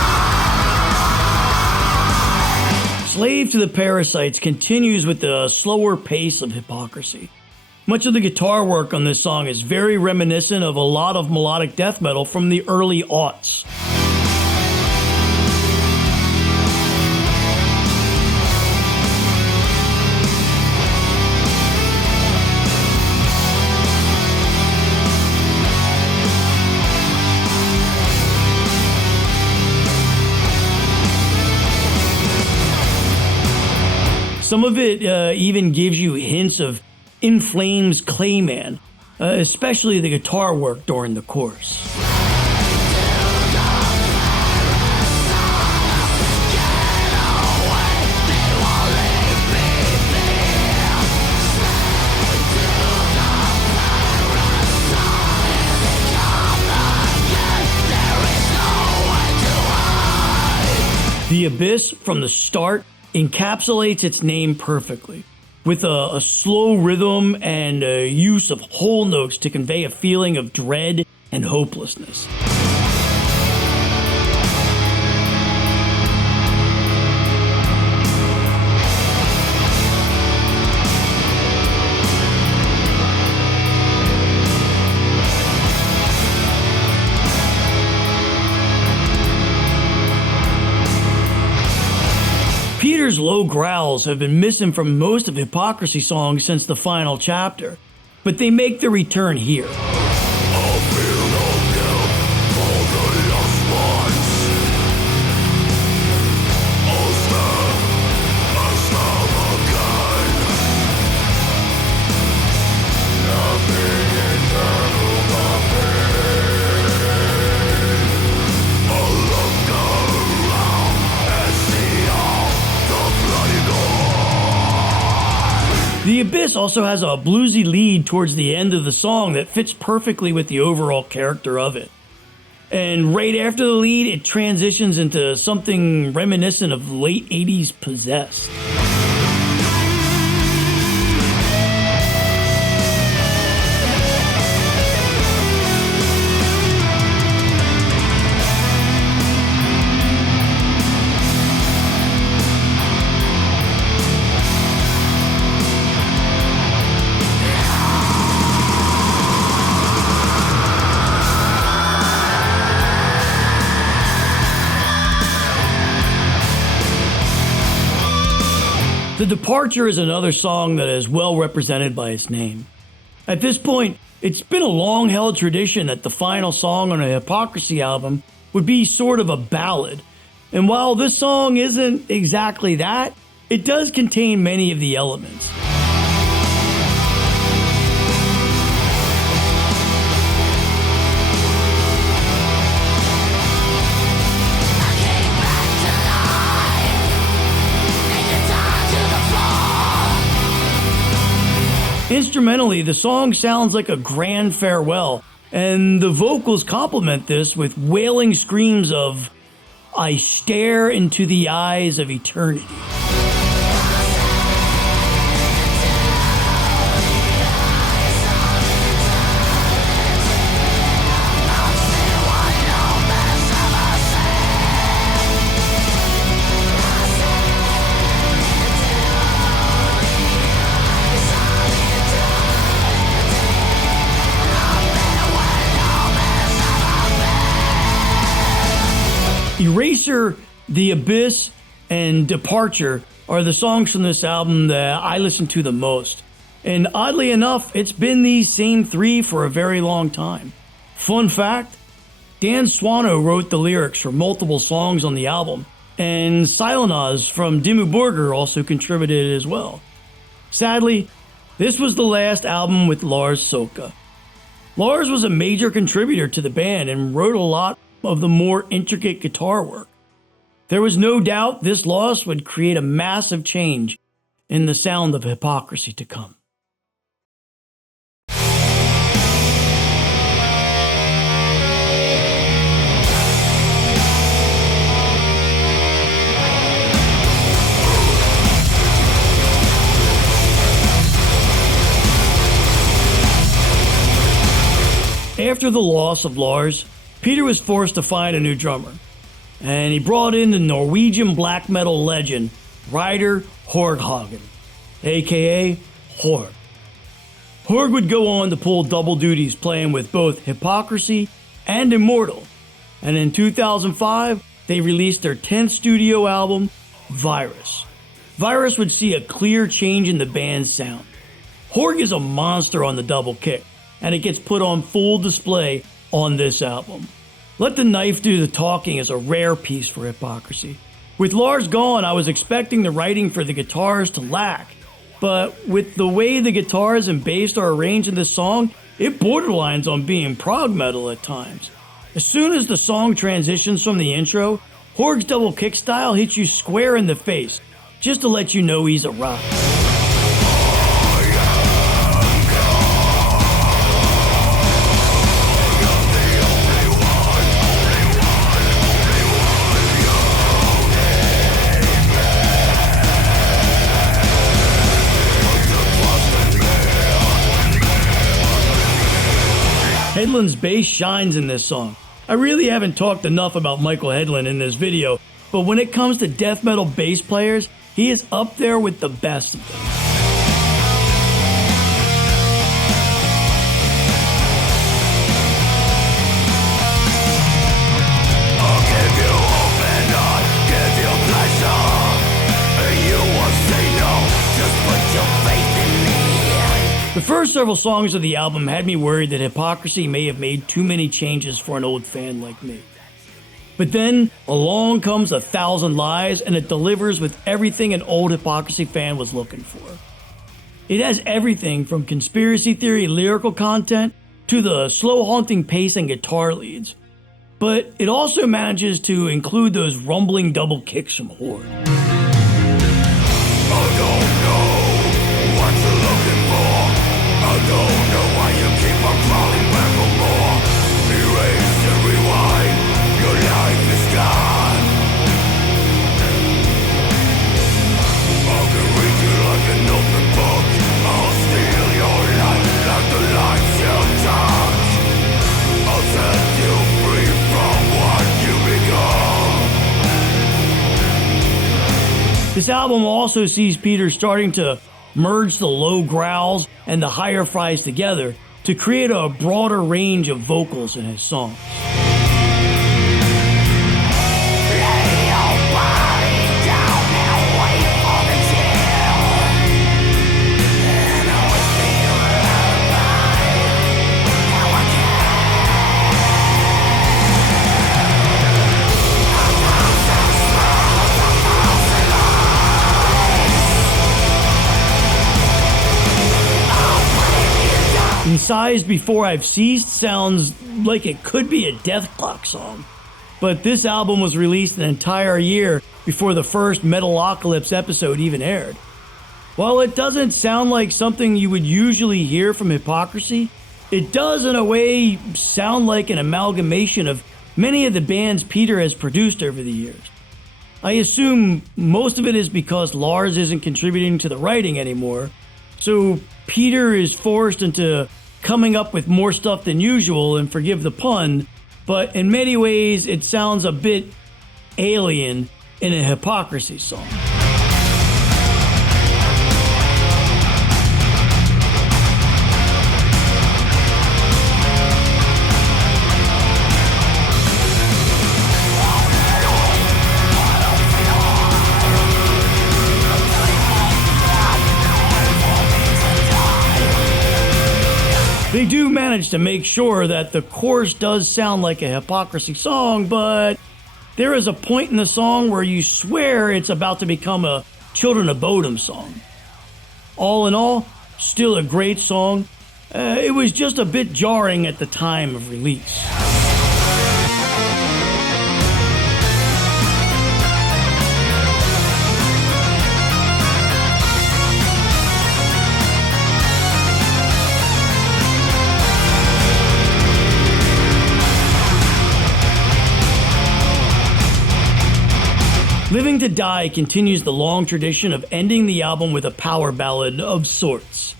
Slave to the Parasites continues with the slower pace of Hypocrisy. Much of the guitar work on this song is very reminiscent of a lot of melodic death metal from the early aughts. Some of it even gives you hints of In Flames' Clayman, especially the guitar work during the chorus. The Abyss, from the start, encapsulates its name perfectly. with a slow rhythm and a use of whole notes to convey a feeling of dread and hopelessness. Peter's low growls have been missing from most of Hypocrisy songs since the final chapter, but they make their return here. The Abyss also has a bluesy lead towards the end of the song that fits perfectly with the overall character of it. And right after the lead, it transitions into something reminiscent of late 80s Possessed. The Departure is another song that is well represented by its name. At this point, it's been a long-held tradition that the final song on a Hypocrisy album would be sort of a ballad. And while this song isn't exactly that, it does contain many of the elements. Instrumentally, the song sounds like a grand farewell, and the vocals complement this with wailing screams of, "I stare into the eyes of eternity." Eraser, The Abyss, and Departure are the songs from this album that I listen to the most. And oddly enough, it's been these same three for a very long time. Fun fact, Dan Swano wrote the lyrics for multiple songs on the album, and Silenaz from Dimmu Borgir also contributed as well. Sadly, this was the last album with Lars Soka. Lars was a major contributor to the band and wrote a lot of the more intricate guitar work. There was no doubt this loss would create a massive change in the sound of Hypocrisy to come. After the loss of Lars, Peter was forced to find a new drummer, and he brought in the Norwegian black metal legend, Reidar Horghagen, aka Horg. Horg would go on to pull double duties playing with both Hypocrisy and Immortal, and in 2005, they released their 10th studio album, Virus. Virus would see a clear change in the band's sound. Horg is a monster on the double kick, and it gets put on full display on this album. Let the Knife Do the Talking is a rare piece for Hypocrisy. With Lars gone, I was expecting the writing for the guitars to lack, but with the way the guitars and bass are arranged in this song, it borderlines on being prog metal at times. As soon as the song transitions from the intro, Horg's double kick style hits you square in the face, just to let you know he's a rock. Hedlund's bass shines in this song. I really haven't talked enough about Michael Hedlund in this video, but when it comes to death metal bass players, he is up there with the best of them. The first several songs of the album had me worried that Hypocrisy may have made too many changes for an old fan like me. But then, along comes 1,000 Lies, and it delivers with everything an old Hypocrisy fan was looking for. It has everything from conspiracy theory lyrical content to the slow haunting pace and guitar leads. But it also manages to include those rumbling double kicks from Horde. I don't know why you keep on crawling back for more. Erase and rewind, your life is gone. I can read you like an open book. I'll steal your life like the life you touch. I'll set you free from what you become. This album also sees Peter starting to merge the low growls and the higher fries together to create a broader range of vocals in his songs. Incised Before I've Ceased sounds like it could be a Death Clock song, but this album was released an entire year before the first Metalocalypse episode even aired. While it doesn't sound like something you would usually hear from Hypocrisy, it does in a way sound like an amalgamation of many of the bands Peter has produced over the years. I assume most of it is because Lars isn't contributing to the writing anymore, so Peter is forced into coming up with more stuff than usual, and forgive the pun, but in many ways it sounds a bit alien in a Hypocrisy song. They do manage to make sure that the chorus does sound like a Hypocrisy song, but there is a point in the song where you swear it's about to become a Children of Bodom song. All in all, still a great song. It was just a bit jarring at the time of release. Living to Die continues the long tradition of ending the album with a power ballad of sorts.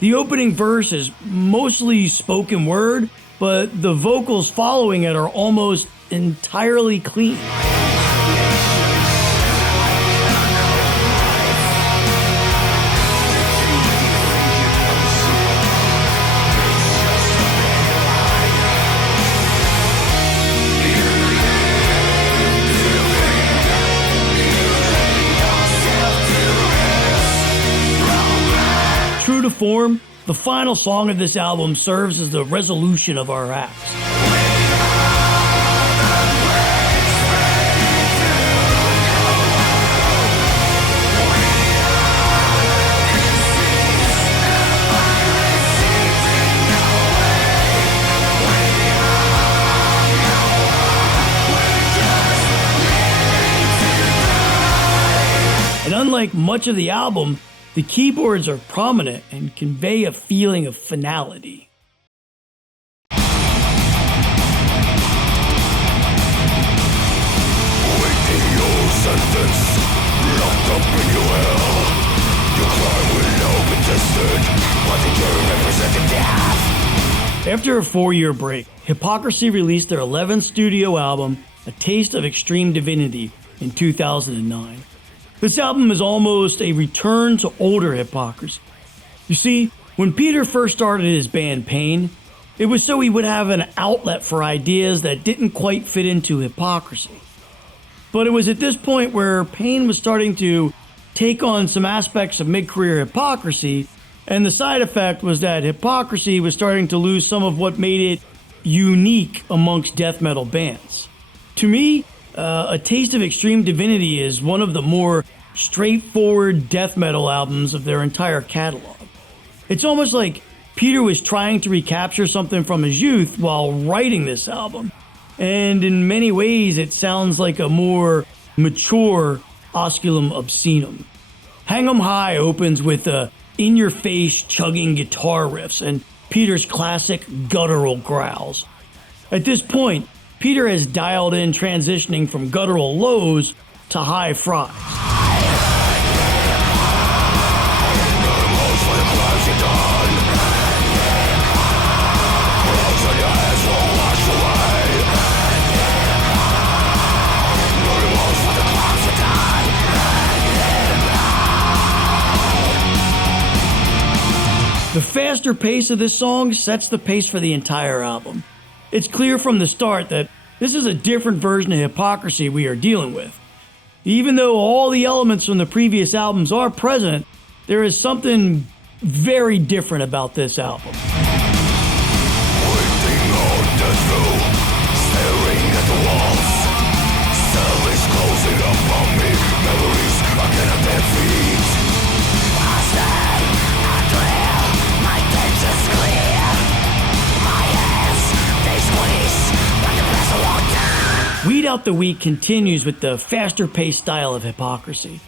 The opening verse is mostly spoken word, but the vocals following it are almost entirely clean. True to form, the final song of this album serves as the resolution of our acts. And unlike much of the album, the keyboards are prominent and convey a feeling of finality. Waiting your sentence, locked up in your hell. Your crime will now be tested, but the jury represented death. After a 4-year break, Hypocrisy released their 11th studio album, A Taste of Extreme Divinity, in 2009. This album is almost a return to older Hypocrisy. You see, when Peter first started his band Pain, it was so he would have an outlet for ideas that didn't quite fit into Hypocrisy. But it was at this point where Pain was starting to take on some aspects of mid-career Hypocrisy, and the side effect was that Hypocrisy was starting to lose some of what made it unique amongst death metal bands. To me, A Taste of Extreme Divinity is one of the more straightforward death metal albums of their entire catalog. It's almost like Peter was trying to recapture something from his youth while writing this album, and in many ways it sounds like a more mature Osculum Obscenum. Hang 'em High opens with in-your-face chugging guitar riffs and Peter's classic guttural growls. At this point, Peter has dialed in transitioning from guttural lows to high fries. The faster pace of this song sets the pace for the entire album. It's clear from the start that this is a different version of Hypocrisy we are dealing with. Even though all the elements from the previous albums are present, there is something very different about this album. Weed Out the Weak continues with the faster-paced style of Hypocrisy.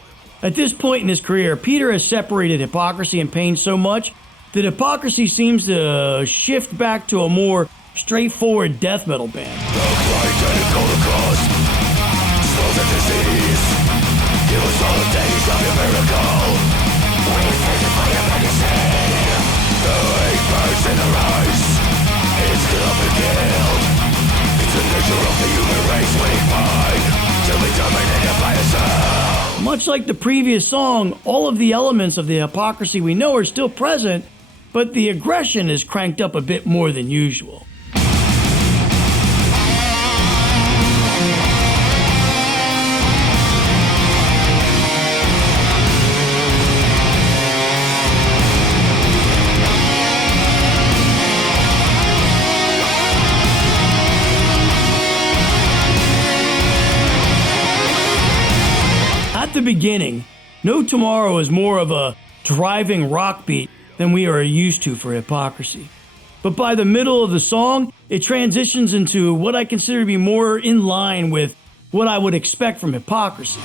At this point in his career, Peter has separated Hypocrisy and Pain so much that Hypocrisy seems to shift back to a more straightforward death metal band. Much like the previous song, all of the elements of the Hypocrisy we know are still present, but the aggression is cranked up a bit more than usual. At the beginning, No Tomorrow is more of a driving rock beat than we are used to for Hypocrisy. But by the middle of the song, it transitions into what I consider to be more in line with what I would expect from Hypocrisy.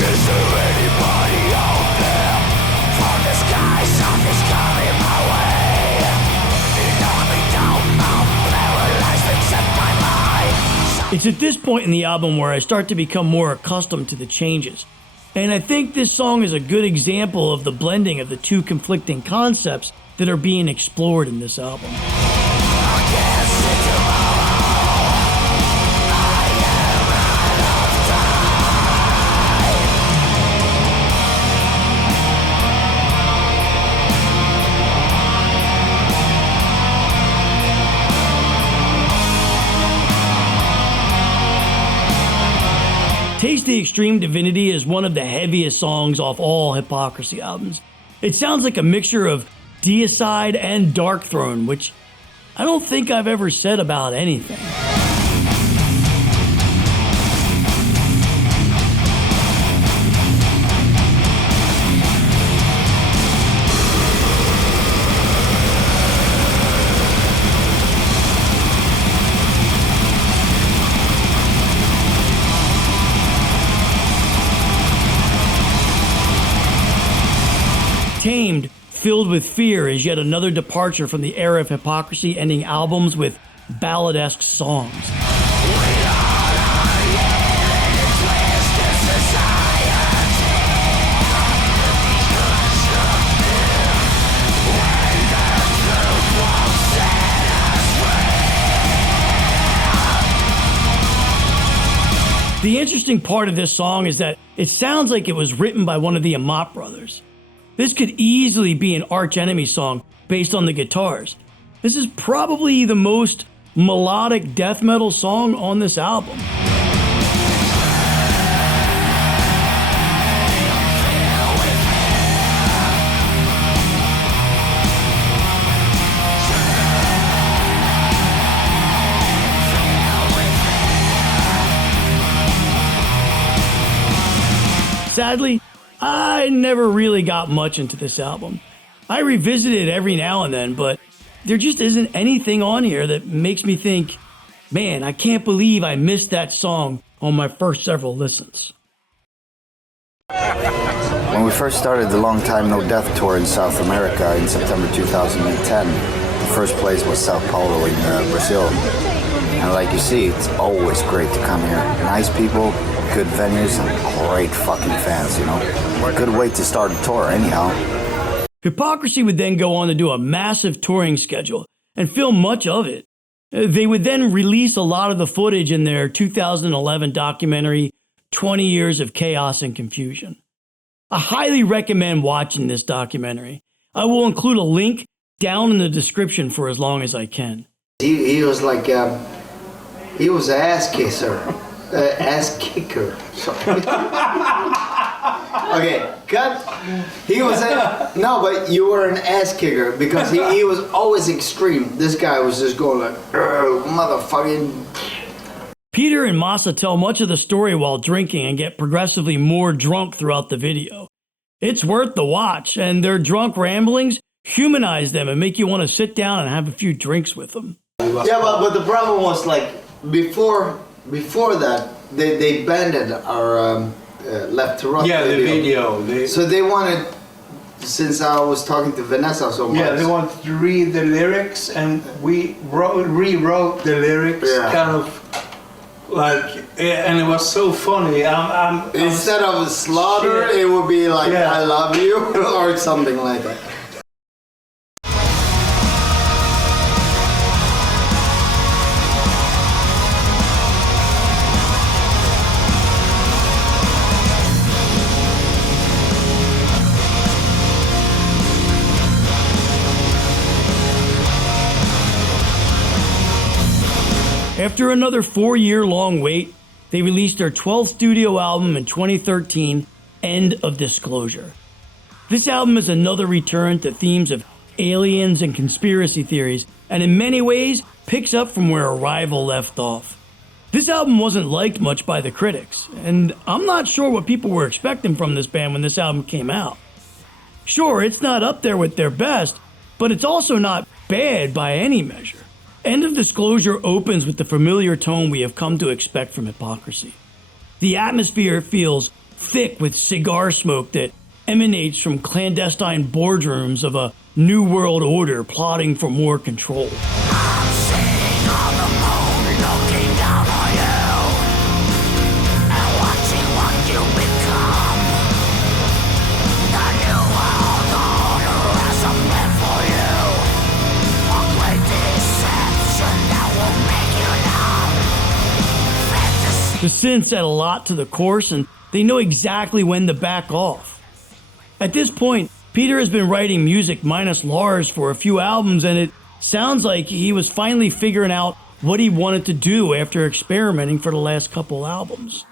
Is there anybody out there? From the sky, something's coming my way. It knocked me down, I'm paralyzed except my mind. It's at this point in the album where I start to become more accustomed to the changes. And I think this song is a good example of the blending of the two conflicting concepts that are being explored in this album. I can't see tomorrow. I am out of time. Taste the Extreme Divinity is one of the heaviest songs off all Hypocrisy albums. It sounds like a mixture of Deicide and Darkthrone, which I don't think I've ever said about anything. Tamed, Filled with Fear is yet another departure from the era of Hypocrisy, ending albums with ballad-esque songs. We are living The interesting part of this song is that it sounds like it was written by one of the Amat brothers. This could easily be an Arch Enemy song based on the guitars. This is probably the most melodic death metal song on this album. Sadly, I never really got much into this album. I revisit it every now and then, but there just isn't anything on here that makes me think, man, I can't believe I missed that song on my first several listens. When we first started the Long Time No Death tour in South America in September 2010, the first place was Sao Paulo in Brazil. And like you see, it's always great to come here. Nice people, good venues, and great fucking fans, you know? Good way to start a tour, anyhow. Hypocrisy would then go on to do a massive touring schedule and film much of it. They would then release a lot of the footage in their 2011 documentary, 20 Years of Chaos and Confusion. I highly recommend watching this documentary. I will include a link down in the description for as long as I can. He was like, he was an ass kisser. Ass kicker. Okay, cut. He was no, but you were an ass kicker because he was always extreme. This guy was just going like, motherfucking. Peter and Massa tell much of the story while drinking and get progressively more drunk throughout the video. It's worth the watch, and their drunk ramblings humanize them and make you want to sit down and have a few drinks with them. Yeah, but the problem was like before that they banned our Left to Rot video. So they wanted, since I was talking to Vanessa so much. Yeah, they wanted to read the lyrics, and we rewrote the lyrics, kind of like, and it was so funny. Instead of slaughter, it would be like, I love you, or something like that. After another 4-year-long wait, they released their 12th studio album in 2013, End of Disclosure. This album is another return to themes of aliens and conspiracy theories, and in many ways picks up from where Arrival left off. This album wasn't liked much by the critics, and I'm not sure what people were expecting from this band when this album came out. Sure, it's not up there with their best, but it's also not bad by any measure. End of Disclosure opens with the familiar tone we have come to expect from Hypocrisy. The atmosphere feels thick with cigar smoke that emanates from clandestine boardrooms of a new world order plotting for more control. I'm sitting on the moon looking down on you and watching what you become. The new world order has a plan for you. A great deception that will make you numb. Fantasy. The synths add a lot to the chorus, and they know exactly when to back off. At this point, Peter has been writing music minus Lars for a few albums, and it sounds like he was finally figuring out what he wanted to do after experimenting for the last couple albums.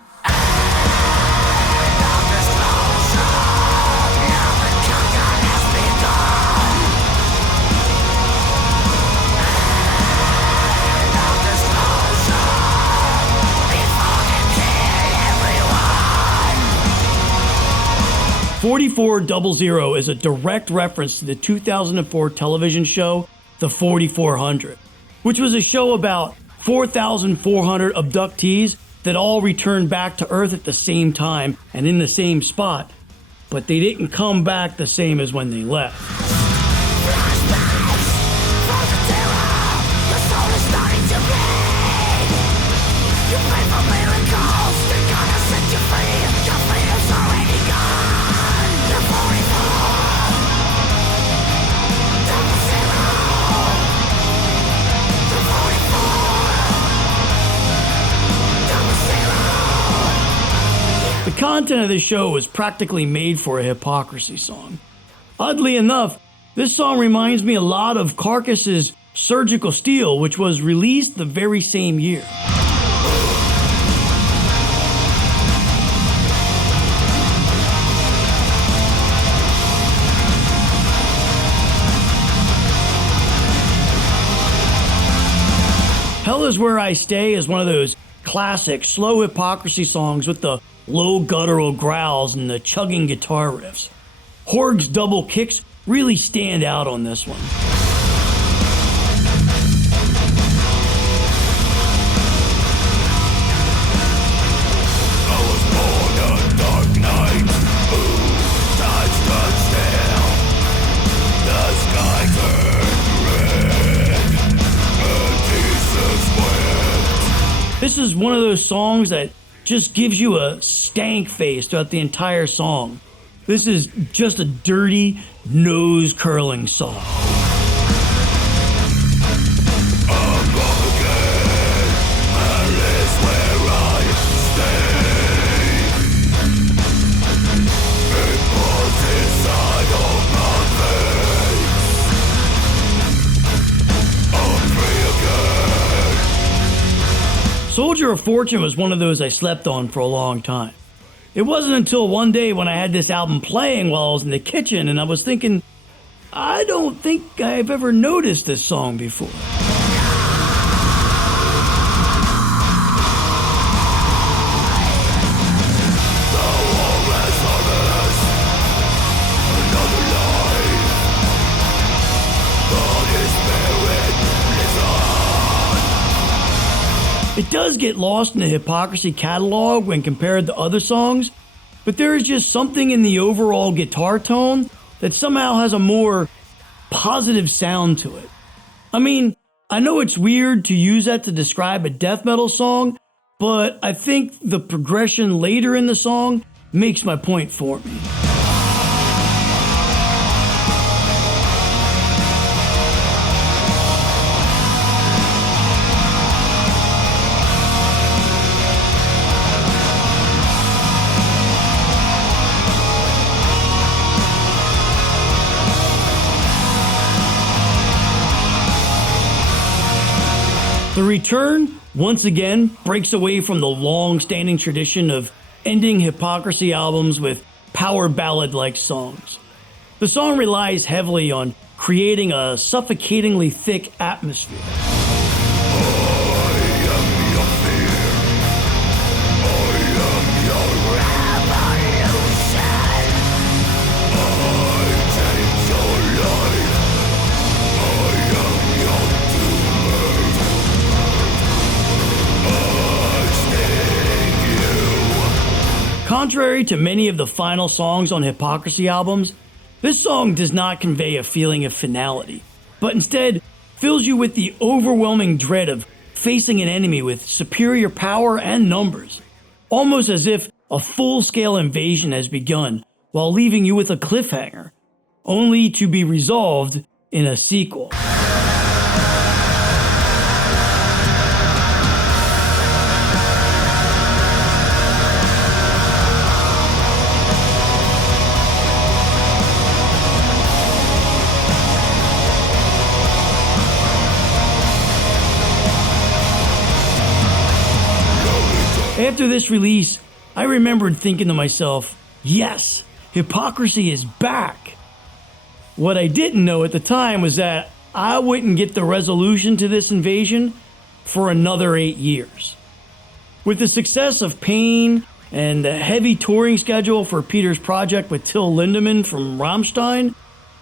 "4400" is a direct reference to the 2004 television show The 4400, which was a show about 4,400 abductees that all returned back to Earth at the same time and in the same spot, but they didn't come back the same as when they left. content of this show was practically made for a Hypocrisy song. Oddly enough, this song reminds me a lot of Carcass's Surgical Steel, which was released the very same year. Hell Is Where I Stay is one of those classic slow Hypocrisy songs with the low guttural growls and the chugging guitar riffs. Horg's double kicks really stand out on this one. This is one of those songs that just gives you a stank face throughout the entire song. This is just a dirty, nose-curling song. Soldier of Fortune was one of those I slept on for a long time. It wasn't until one day when I had this album playing while I was in the kitchen and I was thinking, I don't think I've ever noticed this song before. It does get lost in the Hypocrisy catalog when compared to other songs, but there is just something in the overall guitar tone that somehow has a more positive sound to it. I mean, I know it's weird to use that to describe a death metal song, but I think the progression later in the song makes my point for me. The Return, once again, breaks away from the long-standing tradition of ending Hypocrisy albums with power ballad-like songs. The song relies heavily on creating a suffocatingly thick atmosphere. Contrary to many of the final songs on Hypocrisy albums, this song does not convey a feeling of finality, but instead fills you with the overwhelming dread of facing an enemy with superior power and numbers, almost as if a full-scale invasion has begun while leaving you with a cliffhanger, only to be resolved in a sequel. After this release, I remembered thinking to myself, yes, Hypocrisy is back. What I didn't know at the time was that I wouldn't get the resolution to this invasion for another 8 years. With the success of Pain and the heavy touring schedule for Peter's project with Till Lindemann from Rammstein,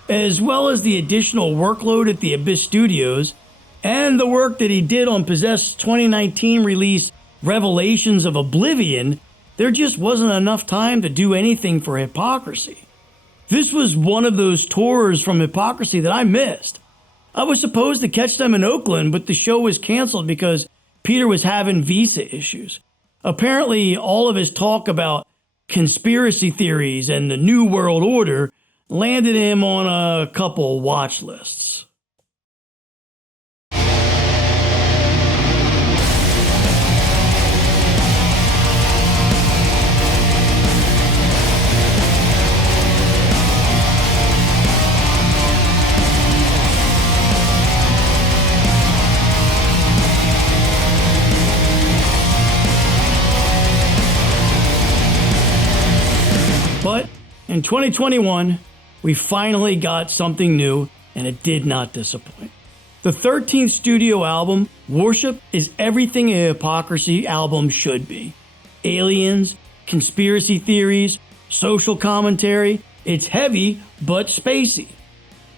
as well as the additional workload at the Abyss Studios, and the work that he did on Possessed's 2019 release Revelations of Oblivion, there just wasn't enough time to do anything for Hypocrisy. This was one of those tours from Hypocrisy that I missed. I was supposed to catch them in Oakland, but the show was canceled because Peter was having visa issues. Apparently, all of his talk about conspiracy theories and the New World Order landed him on a couple watch lists. In 2021, we finally got something new, and it did not disappoint. The 13th studio album, Worship, is everything a Hypocrisy album should be. Aliens, conspiracy theories, social commentary. It's heavy, but spacey.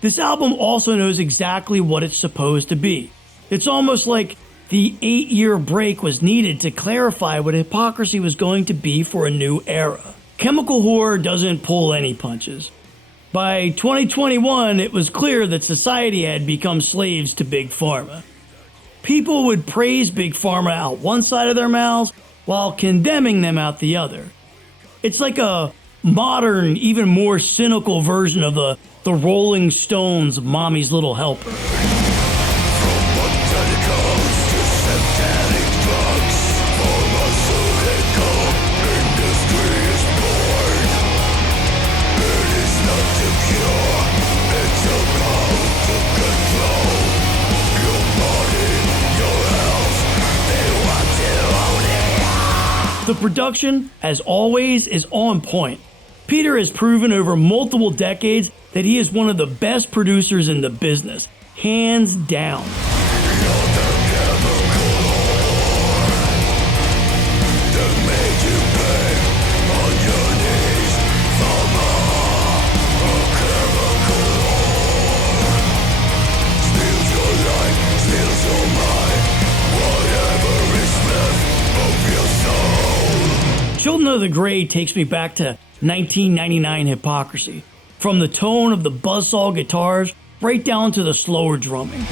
This album also knows exactly what it's supposed to be. It's almost like the 8-year break was needed to clarify what Hypocrisy was going to be for a new era. Chemical Horror doesn't pull any punches. By 2021, it was clear that society had become slaves to Big Pharma. People would praise Big Pharma out one side of their mouths while condemning them out the other. It's like a modern, even more cynical version of the Rolling Stones' Mommy's Little Helper. The production, as always, is on point. Peter has proven over multiple decades that he is one of the best producers in the business, hands down. Children of the Grey takes me back to 1999 Hypocrisy, from the tone of the buzzsaw guitars right down to the slower drumming.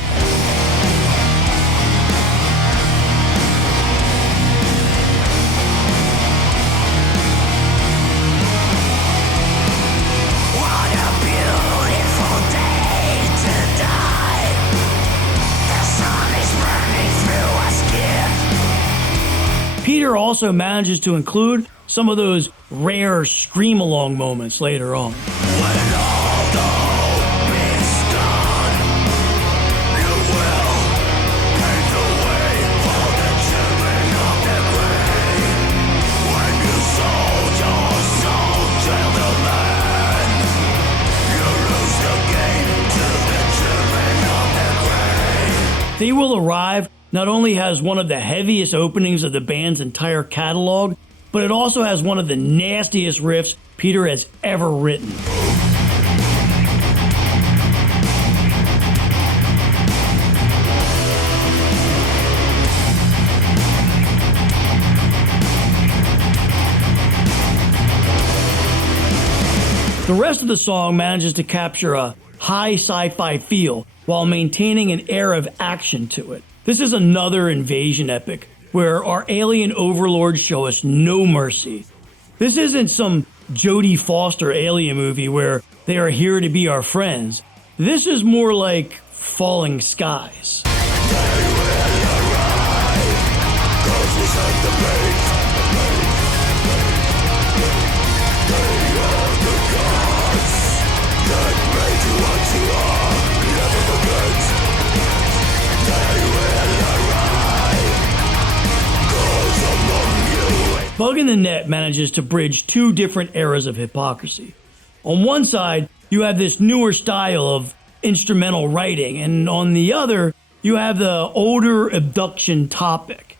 Peter also manages to include some of those rare scream-along moments later on. They Will Arrive not only has one of the heaviest openings of the band's entire catalog, but it also has one of the nastiest riffs Peter has ever written. The rest of the song manages to capture a high sci-fi feel while maintaining an air of action to it. This is another invasion epic where our alien overlords show us no mercy. This isn't some Jodie Foster alien movie where they are here to be our friends. This is more like Falling Skies. Bug in the Net manages to bridge two different eras of Hypocrisy. On one side, you have this newer style of instrumental writing, and on the other, you have the older abduction topic.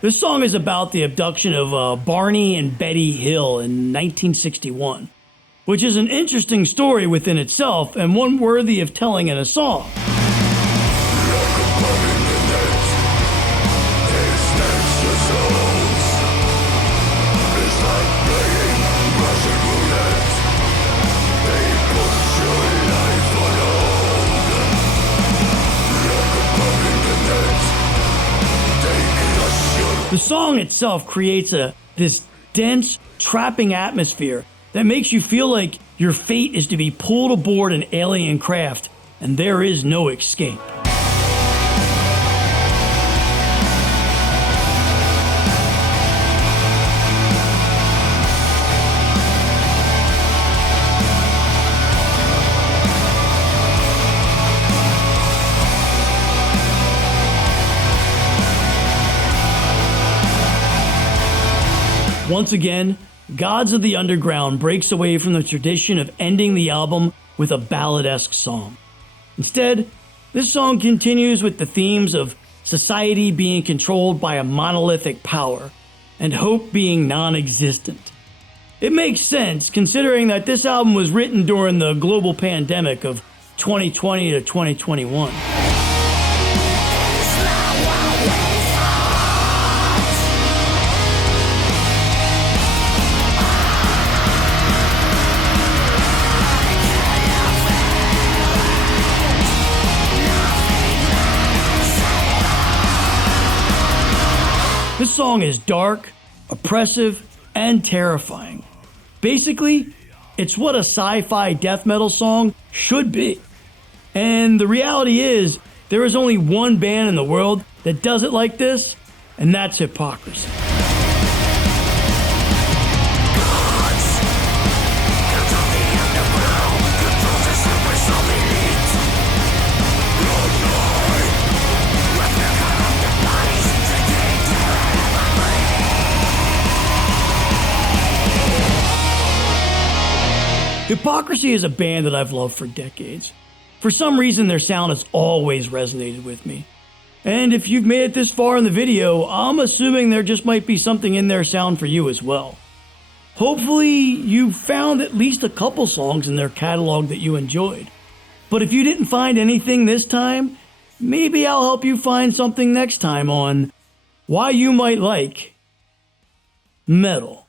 This song is about the abduction of Barney and Betty Hill in 1961, which is an interesting story within itself and one worthy of telling in a song. The song itself creates this dense, trapping atmosphere that makes you feel like your fate is to be pulled aboard an alien craft and there is no escape. Once again, Gods of the Underground breaks away from the tradition of ending the album with a ballad-esque song. Instead, this song continues with the themes of society being controlled by a monolithic power and hope being non-existent. It makes sense considering that this album was written during the global pandemic of 2020 to 2021. This song is dark, oppressive, and terrifying. Basically, it's what a sci-fi death metal song should be. And the reality is, there is only one band in the world that does it like this, and that's Hypocrisy. Hypocrisy is a band that I've loved for decades. For some reason, their sound has always resonated with me. And if you've made it this far in the video, I'm assuming there just might be something in their sound for you as well. Hopefully, you found at least a couple songs in their catalog that you enjoyed. But if you didn't find anything this time, maybe I'll help you find something next time on why you might like metal.